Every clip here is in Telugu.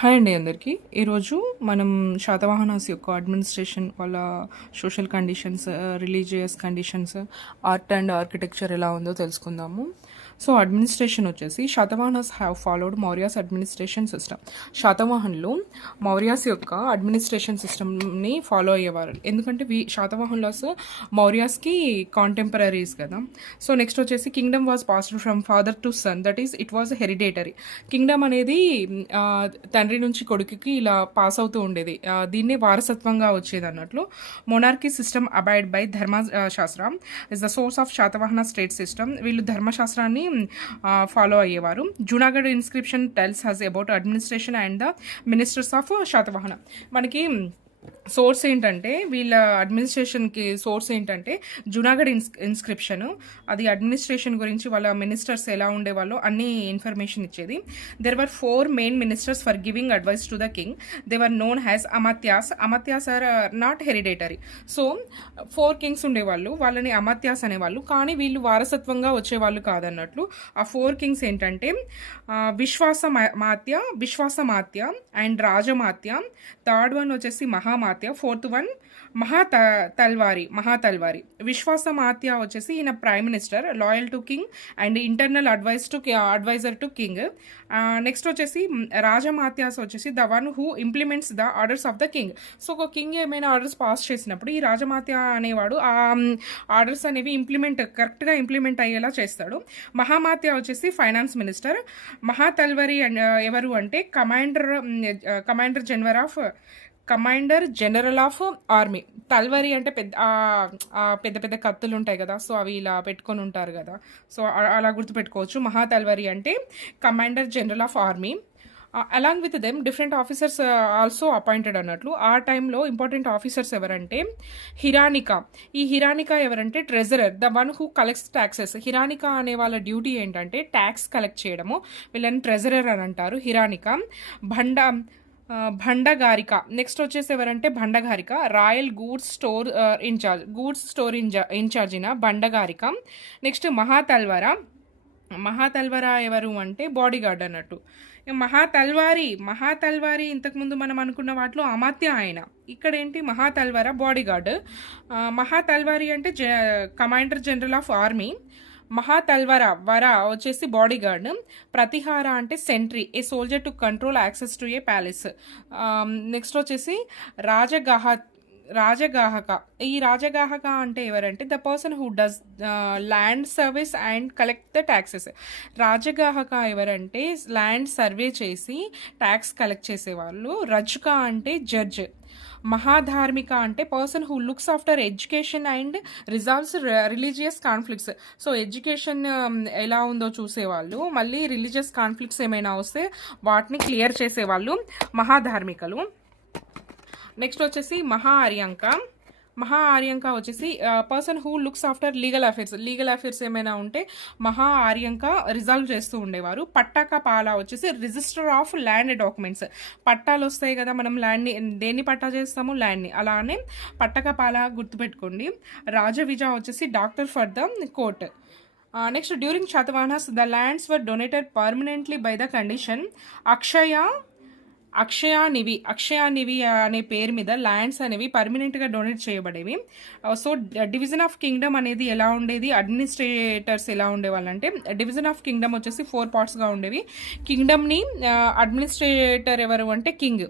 హాయ్ అండి అందరికీ. ఈరోజు మనం శాతవాహనాస్ యొక్క అడ్మినిస్ట్రేషన్ వాళ్ళ social conditions, religious conditions, art and architecture ఎలా ఉందో తెలుసుకుందాము. సో అడ్మినిస్ట్రేషన్ వచ్చేసి Satavahanas have followed Mauryas administration system. శాతవాహనులు మౌర్యాస్ యొక్క అడ్మినిస్ట్రేషన్ సిస్టమ్ని ఫాలో అయ్యేవారు. ఎందుకంటే శాతవాహనులాస్ మౌర్యాస్కి కాంటెంపరీస్ కదా. సో నెక్స్ట్ వచ్చేసి kingdom was passed from father to son, that is it was hereditary. Kingdom అనేది తండ్రి నుంచి కొడుకుకి ఇలా పాస్ అవుతూ ఉండేది. దీన్నే వారసత్వంగా వచ్చేది అన్నట్లు. Monarchy system abide by Dharmashastra is the source of Satavahana state system. వీళ్ళు ధర్మశాస్త్రాన్ని ఫాలో అయ్యేవారు. Junagadh inscription tells us about administration and the ministers of Satavahana. మనకి సోర్స్ ఏంటంటే వీళ్ళ అడ్మినిస్ట్రేషన్కి సోర్స్ ఏంటంటే జూనాగఢ్ ఇన్స్క్రిప్షన్. అది అడ్మినిస్ట్రేషన్ గురించి వాళ్ళ మినిస్టర్స్ ఎలా ఉండేవాళ్ళో అన్ని ఇన్ఫర్మేషన్ ఇచ్చేది. There were 4 main ministers for giving advice to the king. They were known as Amatyas. Amatyas are not hereditary. So 4 kings ఉండేవాళ్ళు, వాళ్ళని అమాత్యాస్ అనేవాళ్ళు. కానీ వీళ్ళు వారసత్వంగా వచ్చేవాళ్ళు కాదన్నట్లు. ఆ 4 కింగ్స్ ఏంటంటే Vishwasamatya and Rajamatya. Third one వచ్చేసి మహామాత్య. Fourth one Mahatalvari. విశ్వాసమాత్య వచ్చేసి ఈయన prime minister, loyal to king and internal advisor to king. Next వచ్చేసి రాజమాత్యాస్ వచ్చేసి the one who implements the orders of the king. So ఒక కింగ్ ఏమైనా ఆర్డర్స్ పాస్ చేసినప్పుడు ఈ రాజమాత్య అనేవాడు ఆ ఆర్డర్స్ అనేవి కరెక్ట్గా ఇంప్లిమెంట్ అయ్యేలా చేస్తాడు. మహామాత్య వచ్చేసి ఫైనాన్స్ మినిస్టర్. మహాతల్వరి ఎవరు అంటే కమాండర్ జనరల్ ఆఫ్ ఆర్మీ. తల్వరి అంటే పెద్ద పెద్ద కత్తులు ఉంటాయి కదా, సో అవి ఇలా పెట్టుకొని ఉంటారు కదా, సో అలా గుర్తుపెట్టుకోవచ్చు. మహాతల్వరి అంటే commander general of army. Along with them different officers also appointed అన్నట్లు. ఆ టైంలో ఇంపార్టెంట్ ఆఫీసర్స్ ఎవరంటే హిరానికా. ఈ హిరానికా ఎవరంటే treasurer, the one who collects taxes. Hiranika అనే వాళ్ళ డ్యూటీ ఏంటంటే ట్యాక్స్ కలెక్ట్ చేయడము. వీళ్ళని ట్రెజరర్ అని అంటారు. హిరానికా. భండగారిక. నెక్స్ట్ వచ్చేసి ఎవరంటే భండగారిక, రాయల్ గూడ్స్ స్టోర్ ఇన్ఛార్జ్ అయిన భండగారిక. నెక్స్ట్ మహాతల్వర ఎవరు అంటే బాడీ గార్డ్ అన్నట్టు. మహాతల్వారి ఇంతకుముందు మనం అనుకున్న వాటిలో అమాత్య ఆయన. ఇక్కడ ఏంటి మహాతల్వర బాడీ గార్డ్. మహాతల్వారి అంటే commander general of army. Mahatalvara వచ్చేసి బాడీ గార్డ్. ప్రతిహార అంటే sentry, a soldier to control access to a palace. Next వచ్చేసి రాజగాహక. ఈ రాజగాహక అంటే ఎవరంటే the person who does land service and collect the taxes. Rajagahaka ఎవరంటే ల్యాండ్ సర్వే చేసి ట్యాక్స్ కలెక్ట్ చేసేవాళ్ళు. రజక అంటే జడ్జ్. మహాధార్మిక అంటే person who looks after education and resolves religious conflicts. So education ఎలా ఉందో చూసేవాళ్ళు, మళ్ళీ రిలీజియస్ కాన్ఫ్లిక్ట్స్ ఏమైనా వస్తే వాటిని క్లియర్ చేసేవాళ్ళు మహాధార్మికలు. నెక్స్ట్ వచ్చేసి మహా ఆర్యంక వచ్చేసి person who looks after legal affairs ఏమైనా ఉంటే మహా ఆర్యంక రిజాల్వ్ చేస్తూ ఉండేవారు. పట్టాక పాల వచ్చేసి రిజిస్టర్ ఆఫ్ ల్యాండ్ డాక్యుమెంట్స్. పట్టాలు వస్తాయి కదా, మనం ల్యాండ్ని దేన్ని పట్టా చేస్తాము, ల్యాండ్ని. అలానే పట్టక పాల గుర్తుపెట్టుకోండి. రాజవిజ వచ్చేసి doctor for the court. Next during Satavahanas the lands were donated permanently by the condition Akshaya Nivi అనే పేరు మీద ల్యాండ్స్ అనేవి పర్మనెంట్గా డొనేట్ చేయబడేవి. సో డివిజన్ ఆఫ్ కింగ్డమ్ అనేది ఎలా ఉండేది, అడ్మినిస్ట్రేటర్స్ ఎలా ఉండేవాళ్ళంటే డివిజన్ ఆఫ్ కింగ్డమ్ వచ్చేసి 4 పార్ట్స్గా ఉండేవి. కింగ్డమ్ని అడ్మినిస్ట్రేటర్ ఎవరు అంటే కింగ్.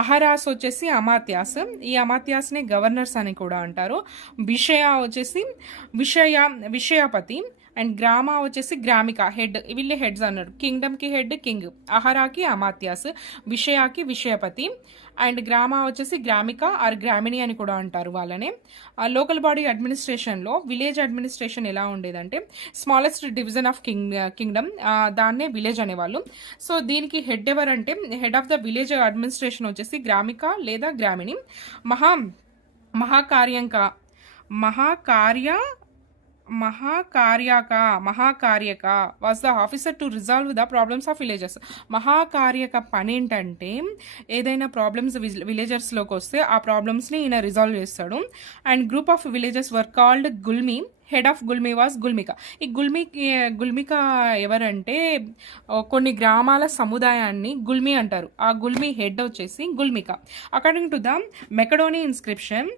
అహరాస్ వచ్చేసి అమాత్యాస్. ఈ అమాత్యాస్ని గవర్నర్స్ అని కూడా అంటారు. వచ్చేసి విషయపతి. అండ్ గ్రామ వచ్చేసి గ్రామిక, హెడ్. వీళ్ళే హెడ్స్ అన్నారు. కింగ్డమ్కి హెడ్ కింగ్, అహరాకి అమాత్యాస్, విషయాకి విషయపతి, అండ్ గ్రామ వచ్చేసి గ్రామిక ఆర్ గ్రామిణి అని కూడా అంటారు వాళ్ళనే. లోకల్ బాడీ అడ్మినిస్ట్రేషన్లో విలేజ్ అడ్మినిస్ట్రేషన్ ఎలా ఉండేదంటే స్మాలెస్ట్ డివిజన్ ఆఫ్ కింగ్డమ్, దాన్నే విలేజ్ అనేవాళ్ళు. సో దీనికి హెడ్ ఎవరంటే head of the village administration వచ్చేసి గ్రామిక లేదా Gramini. Mahakarya Mahakaryaka was the officer to resolve the problems of villages. Mahakaryaka పని ఏంటంటే ఏదైనా ప్రాబ్లమ్స్ విలేజర్స్లోకి వస్తే ఆ ప్రాబ్లమ్స్ని ఈయన రిజాల్వ్ చేస్తాడు. And group of villages were called Gulmi. Head of Gulmi was Gulmika. ఈ గుల్మిక ఎవరంటే కొన్ని గ్రామాల సముదాయాన్ని గుల్మి అంటారు. ఆ గుల్మి హెడ్ వచ్చేసి Gulmika. According to the Myakadoni inscription,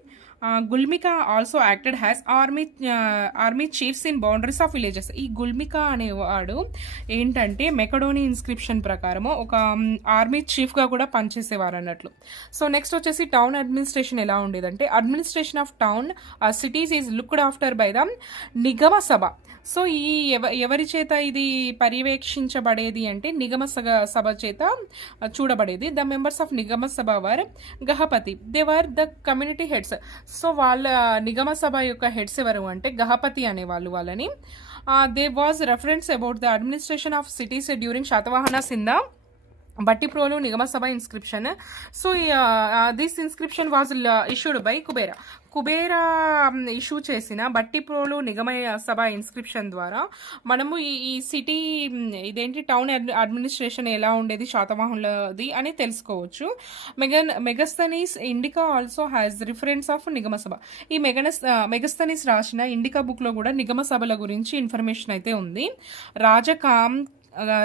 Gulmika also acted as army chiefs in boundaries of villages. ఈ గుల్మిక అనేవాడు ఏంటంటే మెకడోని ఇన్స్క్రిప్షన్ ప్రకారము ఒక ఆర్మీ చీఫ్గా కూడా పనిచేసేవారు అన్నట్లు. సో నెక్స్ట్ వచ్చేసి టౌన్ అడ్మినిస్ట్రేషన్ ఎలా ఉండేదంటే administration of town cities is looked after by the Nigama Sabha. So ఈ ఎవరి చేత ఇది పర్యవేక్షించబడేది అంటే నిగమ సభ చేత చూడబడేది. The members of Nigama Sabha were Gahapati. They were the community heads. So వాళ్ళ నిగమ సభ యొక్క హెడ్స్ ఎవరు అంటే గహపతి అనేవాళ్ళు వాళ్ళని. They was reference about the administration of cities during Satavahanas in the Bhattiprolu Nigama Sabha inscription. So this inscription was issued by Kubera issue చేసిన బట్టిప్రోలు నిగమ సభ ఇన్స్క్రిప్షన్ ద్వారా మనము ఈ సిటీ ఇదేంటి టౌన్ అడ్మినిస్ట్రేషన్ ఎలా ఉండేది శాతవాహనులది అని తెలుసుకోవచ్చు. Megasthenes Indica also has reference of Nigama Sabha. ఈ మెగస్తనీస్ రాసిన ఇండికా బుక్లో కూడా నిగమ సభల గురించి ఇన్ఫర్మేషన్ అయితే ఉంది.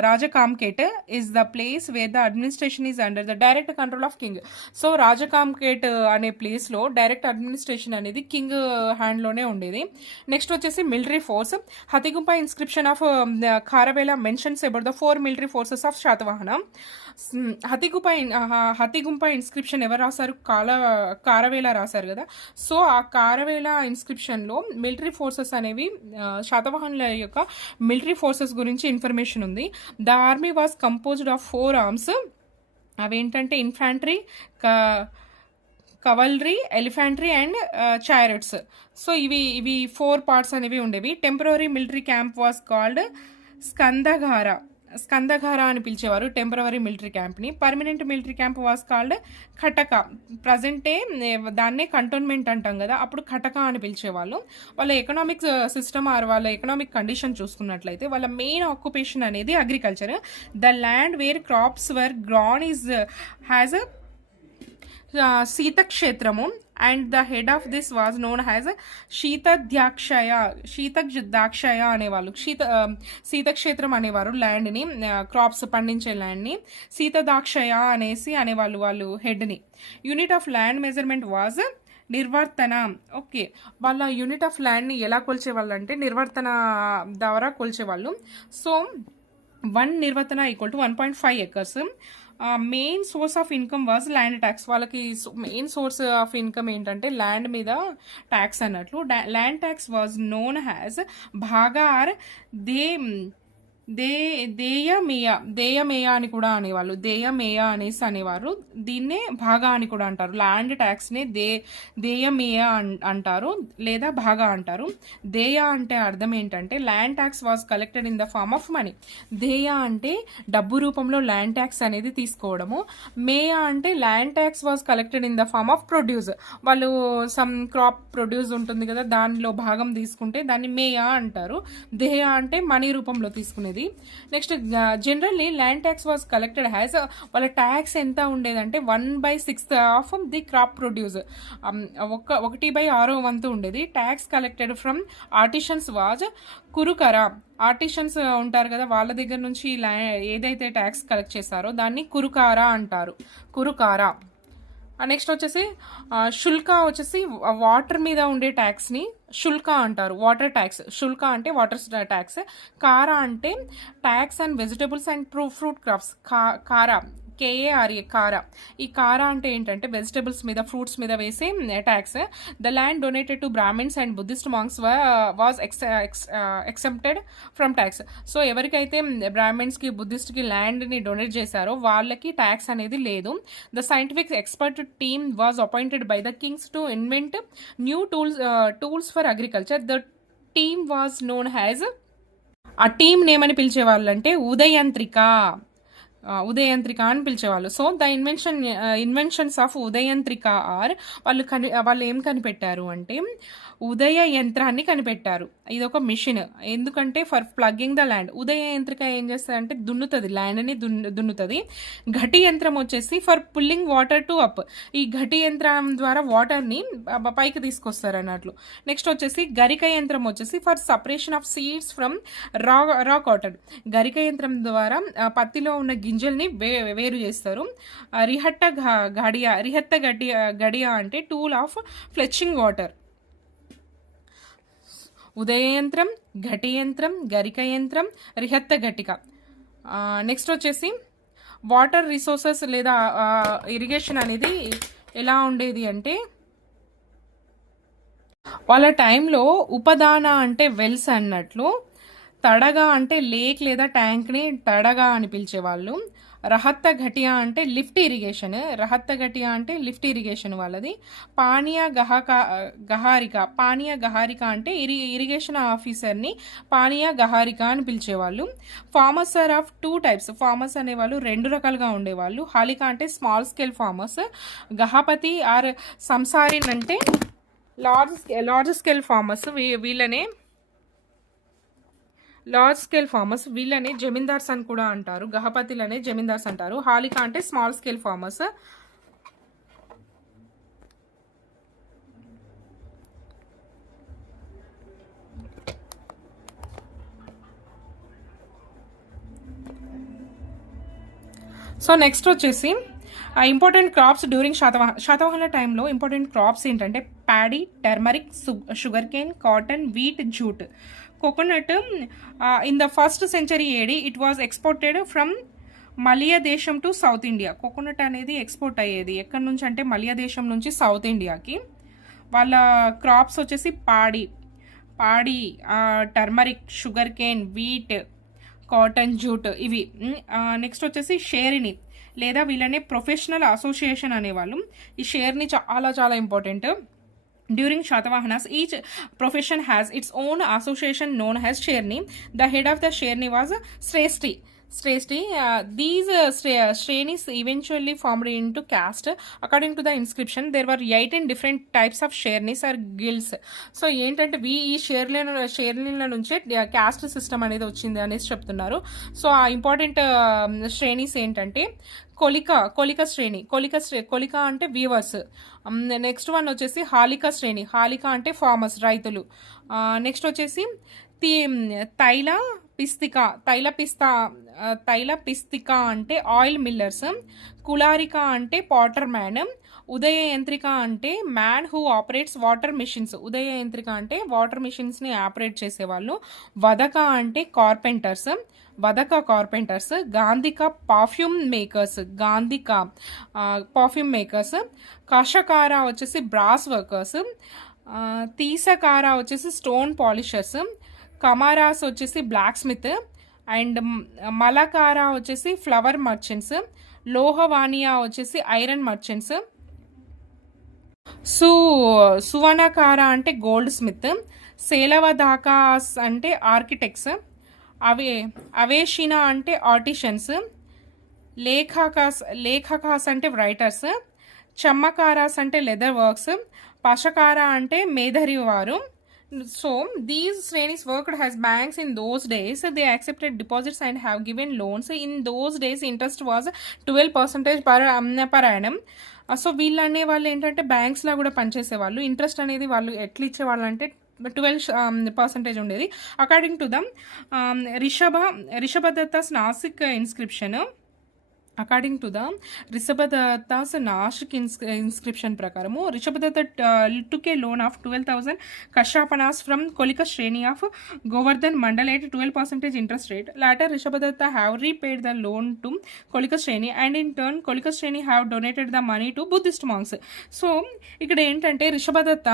Rajakamket is the place where the administration is under the direct control of king. So Rajakamket అనే ప్లేస్లో డైరెక్ట్ అడ్మినిస్ట్రేషన్ అనేది కింగ్ హ్యాండ్లోనే ఉండేది. నెక్స్ట్ వచ్చేసి military force. Hathigumpha inscription of Kharavela mentions about the 4 military forces of Satavahana. Hathigumpha inscription ఎవరు రాశారు? కారవేల రాశారు కదా. సో ఆ కారవేల ఇన్స్క్రిప్షన్లో మిలిటరీ ఫోర్సెస్ అనేవి శాతవాహనుల యొక్క మిలిటరీ ఫోర్సెస్ గురించి ఇన్ఫర్మేషన్ ఉంది. The army was composed of 4 arms. అవేంటంటే infantry, cavalry, elephantry and chariots. So ఇవి 4 పార్ట్స్ అనేవి ఉండేవి. Temporary military camp was called Skandhagara అని పిలిచేవారు టెంపరరీ మిలిటరీ క్యాంప్ని. Permanent military camp was called Khataka. ప్రజెంటే దాన్నే కంటోన్మెంట్ అంటాం కదా, అప్పుడు ఖటక అని పిలిచేవాళ్ళు. వాళ్ళ ఎకనామిక్ సిస్టమ్ ఆర్ వాళ్ళ ఎకనామిక్ కండిషన్ చూసుకున్నట్లయితే వాళ్ళ మెయిన్ ఆక్యుపేషన్ అనేది agriculture. The land wear crops were grown as శీతక్షేత్రము and the head of this was known as Sitadhyaksha అనేవాళ్ళు. శీతక్షేత్రం అనేవారు ల్యాండ్ని, క్రాప్స్ పండించే ల్యాండ్ని శీతదాక్షయ అనేవాళ్ళు వాళ్ళు హెడ్ని. Unit of land measurement was Nivartana. Okay, వాళ్ళ యూనిట్ ఆఫ్ ల్యాండ్ని ఎలా కొలిచేవాళ్ళు అంటే నిర్వర్తన ద్వారా కొలిచేవాళ్ళు. So 1 Nivartana equal to 1.5 acres. Main source of income was land tax. వాళ్ళకి మెయిన్ సోర్స్ ఆఫ్ ఇన్కమ్ ఏంటంటే ల్యాండ్ మీద ట్యాక్స్ అన్నట్లు. Land tax was known as Bhagar Deyameya అని కూడా అనేవాళ్ళు. దేయమేయ అనేవారు. దీన్నే భాగా అని కూడా అంటారు. ల్యాండ్ ట్యాక్స్ని దేయమేయ అంటారు లేదా భాగా అంటారు. దేయ అంటే అర్థం ఏంటంటే land tax was collected in the form of money. Deya అంటే డబ్బు రూపంలో ల్యాండ్ ట్యాక్స్ అనేది తీసుకోవడము. మేయ అంటే land tax was collected in the form of produce. వాళ్ళు సమ్ క్రాప్ ప్రొడ్యూస్ ఉంటుంది కదా, దానిలో భాగం తీసుకుంటే దాన్ని మేయ అంటారు. దేయ అంటే మనీ రూపంలో తీసుకునేది. Next generally land tax was collected has, వాళ్ళ ట్యాక్స్ ఎంత ఉండేదంటే 1/6 ఆఫ్ ది క్రాప్ ప్రొడ్యూస్, 1/6 వంతు ఉండేది. Tax collected from artisans was కురుకర. ఆర్టిషన్స్ ఉంటారు కదా, వాళ్ళ దగ్గర నుంచి ఏదైతే ట్యాక్స్ కలెక్ట్ చేస్తారో దాన్ని కురుకార అంటారు. కురుకార. నెక్స్ట్ వచ్చేసి శుల్క వచ్చేసి వాటర్ మీద ఉండే ట్యాక్స్ని శుల్క అంటారు. Water tax. శుల్క అంటే వాటర్ ట్యాక్స్. కార అంటే tax and vegetables and fruit crops. కార KARA కార. ఈ కార అంటే ఏంటంటే వెజిటబుల్స్ మీద ఫ్రూట్స్ మీద వేసే tax. The land donated to Brahmins and Buddhist monks was accepted from tax. So ఎవరికైతే బ్రాహ్మిన్స్కి బుద్ధిస్ట్కి ల్యాండ్ని డొనేట్ చేశారో వాళ్ళకి ట్యాక్స్ అనేది లేదు. The scientific expert team was appointed by the kings to invent new tools for agriculture. The team was known as, ఆ టీమ్ నేమని పిలిచేవాళ్ళు అంటే ఉదయంత్రిక అని పిలిచేవాళ్ళు. సో ద ఇన్వెన్షన్స్ ఆఫ్ ఉదయంత్రిక ఆర్ వాళ్ళు ఏం కనిపెట్టారు అంటే ఉదయ యంత్రాన్ని కనిపెట్టారు. ఇది ఒక మిషన్. ఎందుకంటే ఫర్ ప్లగ్గింగ్ ద ల్యాండ్. ఉదయ యంత్రిక ఏం చేస్తుంది, దున్నుతుంది, ల్యాండ్ని దున్నుతుంది. ఘటి యంత్రం వచ్చేసి for pulling water to up. ఈ ఘటి యంత్రం ద్వారా వాటర్ని పైకి తీసుకొస్తారు అన్నట్లు. నెక్స్ట్ వచ్చేసి గరిక యంత్రం వచ్చేసి for separation of seeds from రా కాటన్. గరిక యంత్రం ద్వారా పత్తిలో ఉన్న గింజల్ని వేరు చేస్తారు. రిహత్త గడియా అంటే టూల్ ఆఫ్ ఫ్లెచింగ్ వాటర్. ఉదయ యంత్రం, ఘటి యంత్రం, గరిక యంత్రం, రిహత్త ఘటిక. నెక్స్ట్ వచ్చేసి వాటర్ రిసోర్సెస్ లేదా ఇరిగేషన్ అనేది ఎలా ఉండేది అంటే, వాళ్ళ టైంలో ఉపదాన అంటే వెల్స్ అన్నట్లు, తడగా అంటే లేక్ లేదా ట్యాంక్ని తడగా అని పిలిచేవాళ్ళు. రహత్త ఘటియా అంటే లిఫ్ట్ ఇరిగేషన్. రహత్త ఘటియా అంటే లిఫ్ట్ ఇరిగేషన్ వాళ్ళది. పానీయ గహారిక అంటే ఇరిగేషన్ ఆఫీసర్ని పానీయ గహారిక అని పిలిచేవాళ్ళు. Farmers are of 2 types. Farmers అనేవాళ్ళు 2 రకాలుగా ఉండేవాళ్ళు. హాలిక అంటే స్మాల్ స్కేల్ ఫార్మర్స్. గహాపతి ఆర్ సంసారిన్ అంటే లార్జ్ స్కేల్ ఫార్మర్స్. వీళ్ళనే జమీందార్స్ అని కూడా అంటారు. గహపతిలనే జమీందార్స్ అంటారు. హాలిక అంటే small scale farmers. So next వచ్చేసి ఇంపార్టెంట్ క్రాప్స్ డ్యూరింగ్ శాతవాహన టైంలో ఇంపార్టెంట్ క్రాప్స్ ఏంటంటే paddy, turmeric, sugar cane, cotton, wheat, jute. Coconut in the first century AD it was exported from Malaya దేశం టు సౌత్ ఇండియా. కోకోనట్ అనేది ఎక్స్పోర్ట్ అయ్యేది ఎక్కడి నుంచి అంటే మలియ దేశం నుంచి సౌత్ ఇండియాకి. వాళ్ళ క్రాప్స్ వచ్చేసి పాడి, turmeric, sugar Kane, wheat, cotton, jute ఇవి. నెక్స్ట్ వచ్చేసి షేర్ని లేదా వీళ్ళనే ప్రొఫెషనల్ అసోసియేషన్ అనేవాళ్ళు. ఈ షేర్ని చాలా చాలా important. During Shatavahanas, each profession has its own association known as Sherni. The head of the Sherni was Shreshti. These Shrenis eventually formed into caste. According to the inscription, there were 18 different types of Shernis or guilds. So ఏంటంటే ఈ షేర్లీల నుంచే క్యాస్ట్ సిస్టమ్ అనేది వచ్చింది అనేసి చెప్తున్నారు. సో ఆ ఇంపార్టెంట్ శ్రేణీస్ ఏంటంటే కొలిక శ్రేణి. కొలిక అంటే వీవర్స్. నెక్స్ట్ వన్ వచ్చేసి హాలిక శ్రేణి. హాలిక అంటే ఫార్మర్స్, రైతులు. నెక్స్ట్ వచ్చేసి తైల పిస్తిక అంటే ఆయిల్ మిల్లర్స్. కులారిక అంటే పాటర్ మ్యాన్. ఉదయ యంత్రిక అంటే man who operates water machines. ఉదయ యంత్రిక అంటే వాటర్ మిషన్స్ని ఆపరేట్ చేసేవాళ్ళు. వదక అంటే కార్పెంటర్స్. గాంధిక పర్ఫ్యూమ్ మేకర్స్. కషకార వచ్చేసి బ్రాస్ వర్కర్స్. తీసకార వచ్చేసి స్టోన్ పాలిషర్స్. కమారాస్ వచ్చేసి బ్లాక్ స్మిత్. అండ్ మలకార వచ్చేసి ఫ్లవర్ మర్చెంట్స్. లోహవానియా వచ్చేసి ఐరన్ మర్చెంట్స్. సువర్ణకార అంటే గోల్డ్ స్మిత్. సేలవదాకాస్ అంటే ఆర్కిటెక్ట్స్. అవేషినా అంటే ఆర్టిషన్స్. లేఖకాస్ అంటే రైటర్స్. చమ్మకారాస్ అంటే లెదర్ వర్క్స్. పశకార అంటే మేధరి వారు. So these Shrenis worked as banks in those days. They accepted deposits and have given loans. In those days interest was 12% per annum. So వీళ్ళు అనే వాళ్ళు ఏంటంటే బ్యాంక్స్లో కూడా పనిచేసేవాళ్ళు. ఇంట్రెస్ట్ అనేది వాళ్ళు ఎట్లా ఇచ్చేవాళ్ళు అంటే 12% ఉండేది. According to the Rishabhadatta's Nasik inscription. According to the Rishabhadatta's Nasik inscription ప్రకారము Rishabhadatta took a loan of 12,000 కషాపనాస్ ఫ్రమ్ కొలిక శ్రేణి of Govardhan Mandal at 12% interest rate. Later Rishabhadatta have repaid the loan to కొలిక శ్రేణి అండ్ ఇన్ టర్న్ కొలిక శ్రేణి have donated the money to Buddhist monks. So ఇక్కడ ఏంటంటే రిషభదత్త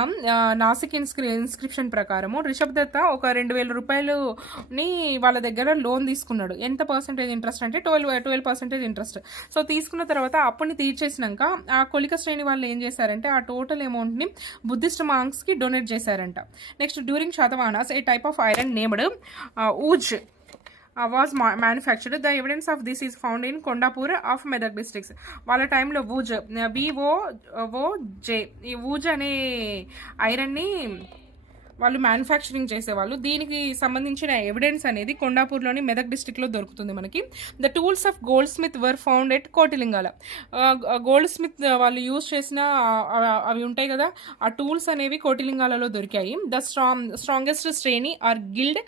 నాసిక్ ఇన్స్క్రిప్షన్ ప్రకారము రిషభదత్త ఒక 2,000 రూపాయలుని వాళ్ళ దగ్గర లోన్ తీసుకున్నాడు. ఎంత పర్సెంటేజ్ ఇంట్రెస్ట్ అంటే 12% ఇంట్రెస్ట్. సో తీసుకున్న తర్వాత అప్పుని తీర్చేసినాక ఆ కొలిక శ్రేణి వాళ్ళు ఏం చేశారంటే ఆ టోటల్ అమౌంట్ని బుద్ధిస్ట్ మాంగ్స్కి డొనేట్ చేశారంట. Next during Satavahanas A type of iron named ooze was manufactured. The evidence of this is found in Kondapur of Medak districts. వాళ్ళ టైంలో వూజ్ VOJ ఈ వూజ్ అనే ఐరన్ని వాళ్ళు మ్యానుఫ్యాక్చరింగ్ చేసేవాళ్ళు. దీనికి సంబంధించిన ఎవిడెన్స్ అనేది కొండాపూర్లోని మెదక్ డిస్టిక్లో దొరుకుతుంది మనకి. The tools of gold Smith were found at Kotilingala. Gold Smith వాళ్ళు యూజ్ చేసిన అవి ఉంటాయి కదా, ఆ టూల్స్ అనేవి కోటిలింగాలలో దొరికాయి. ద స్ట్రాంగెస్ట్ శ్రేణి ఆర్ గిల్డ్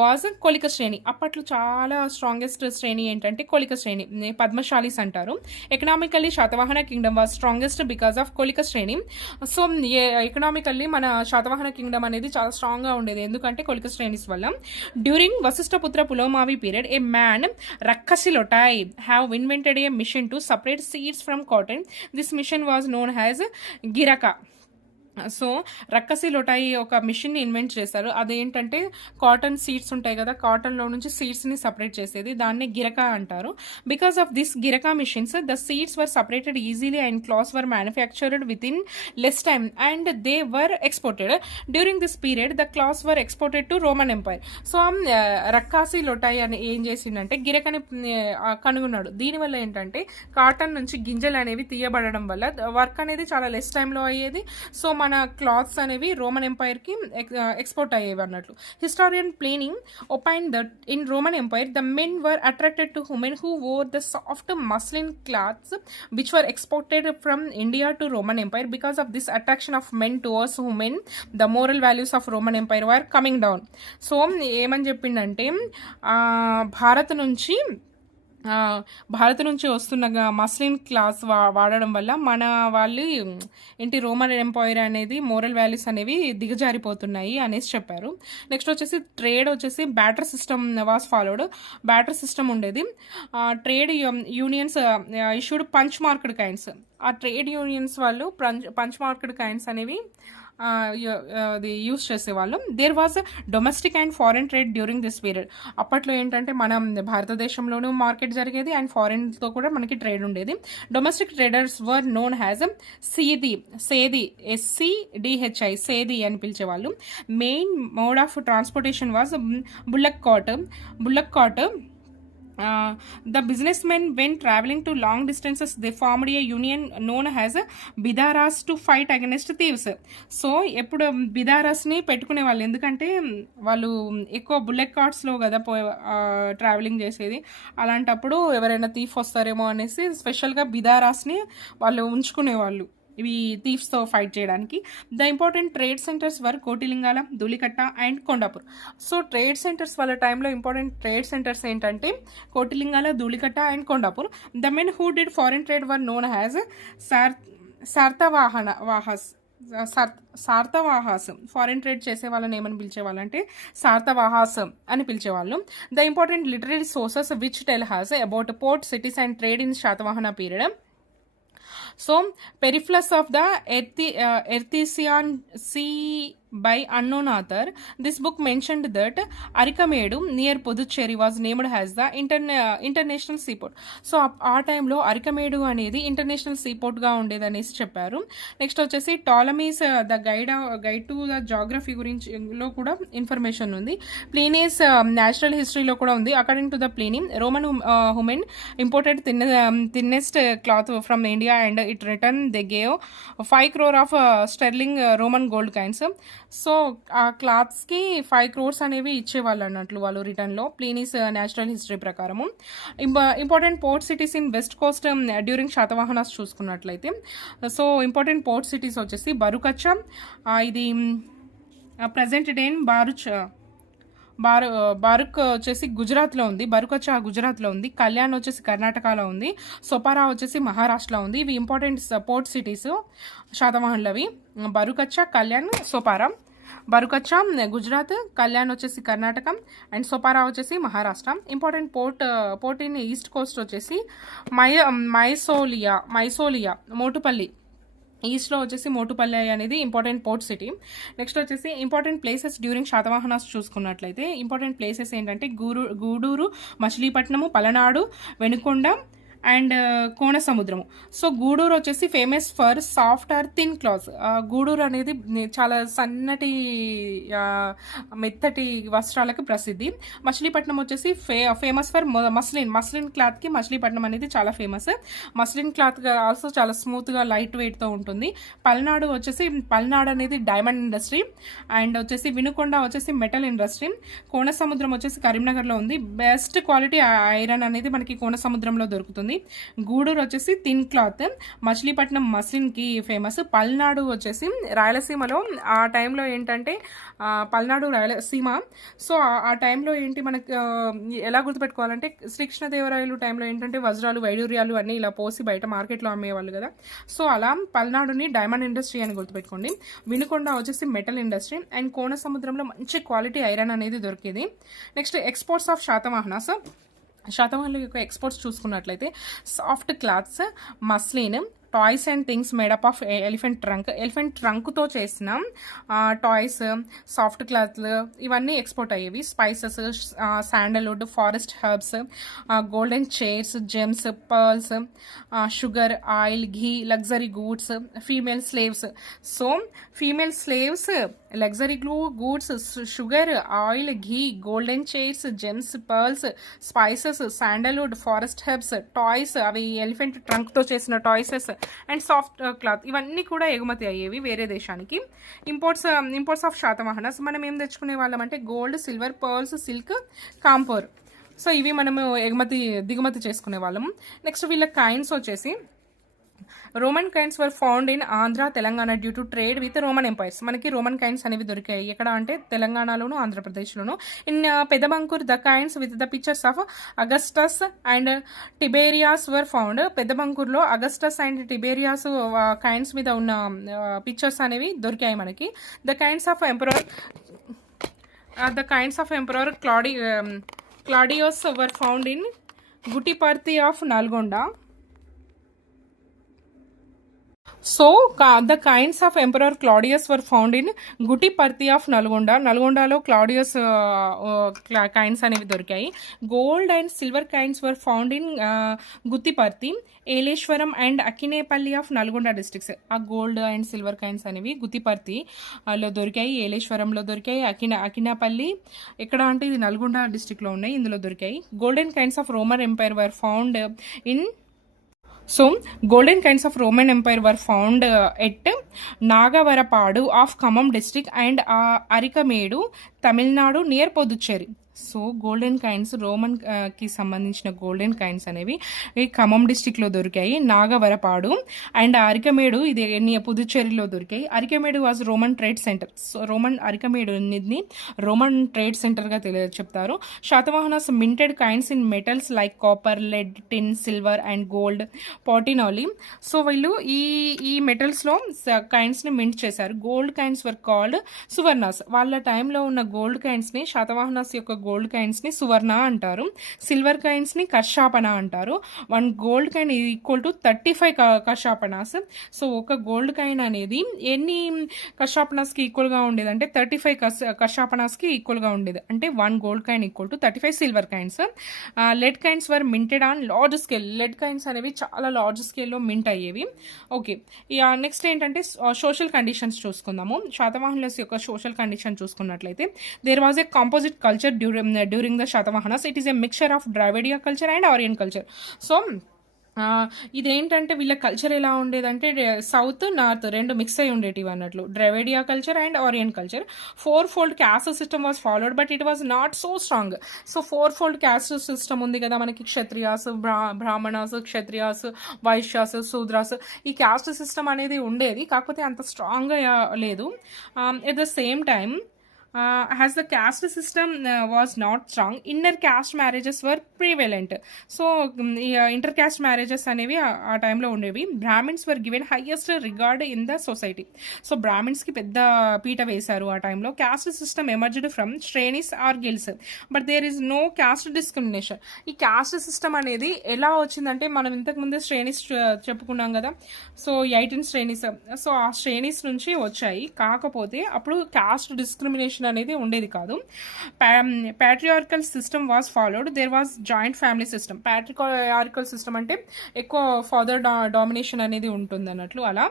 వాజ్ కొలిక శ్రేణి. అప్పట్లో చాలా స్ట్రాంగెస్ట్ శ్రేణి ఏంటంటే కొలిక శ్రేణి, పద్మశాలీస్ అంటారు. Economically Satavahana kingdom was strongest because of కొలిక శ్రేణి. సో ఎకనామికల్లీ మన శాతవాహన కింగ్డమ్ అనేది చాలా స్ట్రాంగ్గా ఉండేది, ఎందుకంటే కొలిక శ్రేణిస్ వల్ల. During Vashishthaputra Pulomavi period a man Rakkasi Lotai have invented a machine to separate seeds from cotton. This machine was known as గిరక. సో రక్కసి లొటాయి ఒక మిషన్ని ఇన్వెంట్ చేశారు. అదేంటంటే కాటన్ సీడ్స్ ఉంటాయి కదా, కాటన్లో నుంచి సీడ్స్ని సపరేట్ చేసేది, దాన్ని గిరక అంటారు. బికాస్ ఆఫ్ దిస్ గిరక machines the seeds were separated easily and clothes were manufactured with in less time and they were exported. During this period the clothes were exported to Roman empire. So Rakkasi Lotai అని ఏం చేసిందంటే గిరకని కనుగొన్నాడు. దీనివల్ల ఏంటంటే కాటన్ నుంచి గింజలు అనేవి తీయబడడం వల్ల వర్క్ అనేది చాలా లెస్ టైంలో అయ్యేది. సో మన క్లాత్స్ అనేవి రోమన్ ఎంపైర్కి ఎక్స్పోర్ట్ అయ్యేవి అన్నట్లు. Historian planning opine that in Roman empire the men were attracted to women who wore the soft muslin clothes which were exported from India to Roman umpire. Because of this attraction of men towards women the moral values of Roman empire were coming down. So ఏమని చెప్పిండంటే భారత్ నుంచి వస్తున్న మస్లిన్ క్లాత్ వాడడం వల్ల మన వాళ్ళు ఏంటి రోమన్ ఎంపైర్ అనేది మోరల్ వాల్యూస్ అనేవి దిగజారిపోతున్నాయి అనేసి చెప్పారు. నెక్స్ట్ వచ్చేసి ట్రేడ్ వచ్చేసి barter system was followed. Barter system ఉండేది. Trade unions issued punch marked coins. ఆ ట్రేడ్ యూనియన్స్ వాళ్ళు పంచ్ మార్క్డ్ కాయిన్స్ అనేవి అది యూస్ చేసేవాళ్ళు. There was domestic and foreign trade during this period. అప్పట్లో ఏంటంటే మనం భారతదేశంలోనూ మార్కెట్ జరిగేది అండ్ ఫారెన్తో కూడా మనకి ట్రేడ్ ఉండేది. Domestic traders were known as సేది, SCDHI సేది అని పిలిచేవాళ్ళు. Main mode of transportation was bullock cart. The businessmen when traveling to long distances they formed a union known as బిదారాస్ to fight against thieves. So ఎప్పుడు బిదారాస్ని పెట్టుకునే వాళ్ళు, ఎందుకంటే వాళ్ళు ఎక్కువ బుల్లెట్ కార్ట్స్లో కదా ట్రావెలింగ్ చేసేది. అలాంటప్పుడు ఎవరైనా థీఫ్ వస్తారేమో అనేసి స్పెషల్గా బిదారాస్ని వాళ్ళు ఉంచుకునేవాళ్ళు ఇవి థీఫ్స్తో ఫైట్ చేయడానికి. The important trade centers were Kotilingala, Dhulikatta and Kondapur. So trade centers వాళ్ళ టైంలో ఇంపార్టెంట్ ట్రేడ్ సెంటర్స్ ఏంటంటే Kotilingala, Dhulikatta and Kondapur. The men who did foreign trade were known as సార్తవాహాస్. ఫారెన్ ట్రేడ్ చేసే వాళ్ళని ఏమని పిలిచేవాళ్ళంటే సార్తవాహాస్ అని పిలిచేవాళ్ళు. The important literary sources which tell us about port cities and trade in Satavahana period. So Periphlus of the Ertesian Sea by unknown author. This book mentioned that Arikamedu near Puducherry was named as the international seaport. So ఆ టైంలో అరికమేడు అనేది ఇంటర్నేషనల్ సీపోర్ట్గా ఉండేది అనేసి చెప్పారు. నెక్స్ట్ వచ్చేసి Ptolemy's the guide to the geography గురించిలో కూడా ఇన్ఫర్మేషన్ ఉంది. ప్లీనీస్ న్యాచురల్ హిస్టరీలో కూడా ఉంది. According to the Pliny Roman women imported thinnest cloth from India and it return they gave 5 crore of sterling Roman gold coins. So ఆ క్లాత్స్కి 5 crores అనేవి ఇచ్చేవాళ్ళు అన్నట్లు వాళ్ళు రిటర్న్లో, ప్లీనీస్ న్యాచురల్ హిస్టరీ ప్రకారము. Important port cities in west coast during Satavahanas చూసుకున్నట్లయితే, సో ఇంపార్టెంట్ పోర్ట్ సిటీస్ వచ్చేసి బరుకచ్చ, ఇది ప్రజెంట్ డే బారుక్ వచ్చేసి గుజరాత్లో ఉంది, బరుకచ్చ గుజరాత్లో ఉంది, కళ్యాణ్ వచ్చేసి కర్ణాటకలో ఉంది, సొపారా వచ్చేసి మహారాష్ట్రలో ఉంది. ఇవి ఇంపార్టెంట్ పోర్ట్ సిటీస్ శాతవాహన్లవి. బరుకచ్చ, కళ్యాణ్, సొపారా. బరుకచ్చ గుజరాత్, కళ్యాణ్ వచ్చేసి కర్ణాటక అండ్ సొపారా వచ్చేసి Maharashtra. Important port in east coast వచ్చేసి మైసోలియా, మోటుపల్లి. ఈస్ట్లో వచ్చేసి మోటుపల్లి అనేది ఇంపార్టెంట్ పోర్ట్ సిటీ. నెక్స్ట్ వచ్చేసి ఇంపార్టెంట్ ప్లేసెస్ డ్యూరింగ్ శాతవాహనాస్ చూసుకున్నట్లయితే ఇంపార్టెంట్ ప్లేసెస్ ఏంటంటే గూడూరు, మచిలీపట్నము, పలనాడు, వెనుకొండ అండ్ కోన సముద్రము. సో గూడూరు వచ్చేసి famous for soft or thin clothes. Guduru అనేది చాలా సన్నటి మెత్తటి వస్త్రాలకు ప్రసిద్ధి. మచిలీపట్నం వచ్చేసి ఫేమస్ ఫర్ మస్లిన్ క్లాత్కి మచిలీపట్నం అనేది చాలా ఫేమస్. మస్లిన్ క్లాత్ ఆల్సో చాలా స్మూత్గా లైట్ వెయిట్తో ఉంటుంది. పల్నాడు అనేది డైమండ్ ఇండస్ట్రీ. అండ్ వచ్చేసి వినుకొండ వచ్చేసి మెటల్ ఇండస్ట్రీ. కోన సముద్రం వచ్చేసి కరీంనగర్లో ఉంది. బెస్ట్ క్వాలిటీ ఐరన్ అనేది మనకి కోన సముద్రంలో దొరుకుతుంది. గూడూరు వచ్చేసి థిన్ క్లాత్. మచిలీపట్నం మస్లిన్కి ఫేమస్. పల్నాడు వచ్చేసి రాయలసీమలో ఆ టైంలో ఏంటంటే పల్నాడు రాయలసీమ. సో ఆ టైంలో ఏంటి మనకి ఎలా గుర్తుపెట్టుకోవాలంటే శ్రీకృష్ణదేవరాయలు టైంలో ఏంటంటే వజ్రాలు వైడూర్యాలు అన్నీ ఇలా పోసి బయట మార్కెట్లో అమ్మేవాళ్ళు కదా. సో అలా పల్నాడుని డైమండ్ ఇండస్ట్రీ అని గుర్తుపెట్టుకోండి. వినుకొండ వచ్చేసి మెటల్ ఇండస్ట్రీ. అండ్ కోన సముద్రంలో మంచి క్వాలిటీ ఐరన్ అనేది దొరికేది. Next exports of Satavahanas. శాతవాహనుల యొక్క ఎక్స్పోర్ట్స్ చూసుకున్నట్లయితే soft clothes, muslin, toys and things made up of elephant ట్రంక్తో చేసిన టాయ్స్, సాఫ్ట్ క్లాత్లు ఇవన్నీ ఎక్స్పోర్ట్ అయ్యేవి. Spices, sandalwood, forest herbs, golden chairs, gems, pearls, sugar, oil, ghee, luxury goods, female slaves. So female slaves, luxury goods, sugar, oil, ghee, golden chairs, gems, pearls, spices, sandalwood, forest herbs, toys, అవి ఎలిఫెంట్ ట్రంక్తో చేసిన టాయ్సెస్ అండ్ సాఫ్ట్ క్లాత్ ఇవన్నీ కూడా ఎగుమతి అయ్యేవి వేరే దేశానికి. ఇంపోర్ట్స్ ఆఫ్ శాతవాహనాస్ మనం ఏం తెచ్చుకునే వాళ్ళం అంటే gold, silver, pearls, silk, camphor. So ఇవి మనము దిగుమతి చేసుకునే వాళ్ళము. నెక్స్ట్ వీళ్ళ కాయిన్స్ వచ్చేసి Roman coins were found in Andhra, Telangana due to trade with Roman empires. మనకి రోమన్ కైన్స్ అనేవి దొరికాయి ఎక్కడ అంటే తెలంగాణలోను ఆంధ్రప్రదేశ్లోను. In Peddabankur the coins with the pictures of Augustus and Tiberius were found. పెద్దబంకూర్లో అగస్టస్ అండ్ టిబేరియాస్ కైన్స్ మీద ఉన్న పిక్చర్స్ అనేవి దొరికాయి మనకి. The coins of emperor క్లాడియోస్ were found in Gutiparthi of Nalgonda. So, the kinds of Emperor Claudius were found in Gutiparthi of Nalgonda. నల్గొండలో క్లాడియస్ కైన్స్ అనేవి దొరికాయి. Gold and silver coins were found in Guttiparthi, Eleswaram and Akinepalli of Nalgonda districts. ఆ గోల్డ్ అండ్ సిల్వర్ కైన్స్ అనేవి గుత్తిపర్తిలో దొరికాయి, ఏలేశ్వరంలో దొరికాయి, అకినేపల్లి ఎక్కడ అంటే ఇది నల్గొండ డిస్ట్రిక్ట్లో ఉన్నాయి, ఇందులో దొరికాయి. Golden coins of Roman empire were found in golden kinds of Roman Empire were found at Nagavarapadu of Khammam district and Arikamedu, Tamil Nadu near Puducherry. So golden coins కి సంబంధించిన గోల్డెన్ కైన్స్ అనేవి ఖమ్మం డిస్టిక్లో దొరికాయి, నాగవరపాడు అండ్ అరికమేడు ఇది పుదుచ్చేరిలో దొరికాయి. Arikamedu was Roman trade center. So అరికమేడుని రోమన్ ట్రేడ్ సెంటర్గా చెప్తారు. Satavahanas minted coins in metals like copper, lead, tin, silver and gold, పాటినోలి. సో వీళ్ళు ఈ మెటల్స్లో కైన్స్ని మింట్ చేశారు. గోల్డ్ కైన్స్ వర్ కాల్డ్ సువర్ణాస్. వాళ్ళ టైంలో ఉన్న గోల్డ్ కైన్స్ని శాతవాహనాస్ యొక్క గోల్డ్ కైన్స్ని సువర్ణ అంటారు, సిల్వర్ కైన్స్ని కర్షాపన అంటారు. 1 గోల్డ్ కైన్ ఈక్వల్ టు 35 కర్షాపనాస్. సో ఒక గోల్డ్ కైన్ అనేది ఎన్ని కర్షాపనాస్కి ఈక్వల్గా ఉండేది అంటే 35 కర్షాపనాస్కి ఈక్వల్గా ఉండేది. అంటే 1 gold coin equal to 35 silver coins. Lead coins were minted on large scale. Lead coins అనేవి చాలా లార్జ్ స్కేల్లో మింట్ అయ్యేవి. ఓకే, నెక్స్ట్ ఏంటంటే సోషల్ కండిషన్స్ చూసుకుందాము. శాతవాహనుల యొక్క సోషల్ కండిషన్ చూసుకున్నట్లయితే there was a composite culture during the Shatavahanas. It is a mixture of Dravidian culture and Aryan culture. So ఇదేంటంటే వీళ్ళ కల్చర్ ఎలా ఉండేదంటే సౌత్ నార్త్ రెండు మిక్స్ అయి ఉండేటివి అన్నట్లు. Dravidian culture and Aryan culture. 4-fold caste system was followed but it was not so strong. So 4-fold caste system ఉంది కదా మనకి, క్షత్రియాస్, బ్రాహ్మణాస్, క్షత్రియాస్, వైశ్యాస్, శూద్రాస్. ఈ క్యాస్ట్ సిస్టమ్ అనేది ఉండేది, కాకపోతే అంత స్ట్రాంగ్గా లేదు. At the same time as the caste system was not strong, inner caste marriages were prevalent. So intercaste marriages అనేవి ఆ టైంలో ఉండేవి. Brahmins were given highest regard in the society. So బ్రాహ్మిన్స్కి పెద్ద పీట వేశారు ఆ టైంలో. క్యాస్ట్ సిస్టమ్ ఎమర్జ్డ్ ఫ్రమ్ శ్రేణీస్ or guilds but there is no caste discrimination. ఈ క్యాస్ట్ సిస్టమ్ అనేది ఎలా వచ్చిందంటే మనం ఇంతకుముందే శ్రేణీస్ చెప్పుకున్నాం కదా. సో 18 శ్రేణీస్. సో ఆ శ్రేణీస్ నుంచి వచ్చాయి, కాకపోతే అప్పుడు క్యాస్ట్ డిస్క్రిమినేషన్ డామినేషన్ అనేది ఉండేది కాదు. Patriarchal system was followed. There was joint family system. Patriarchal system అంటే ఎక్కువ ఫాదర్ డామినేషన్ అనేది ఉంటుంది అన్నట్లు. అలా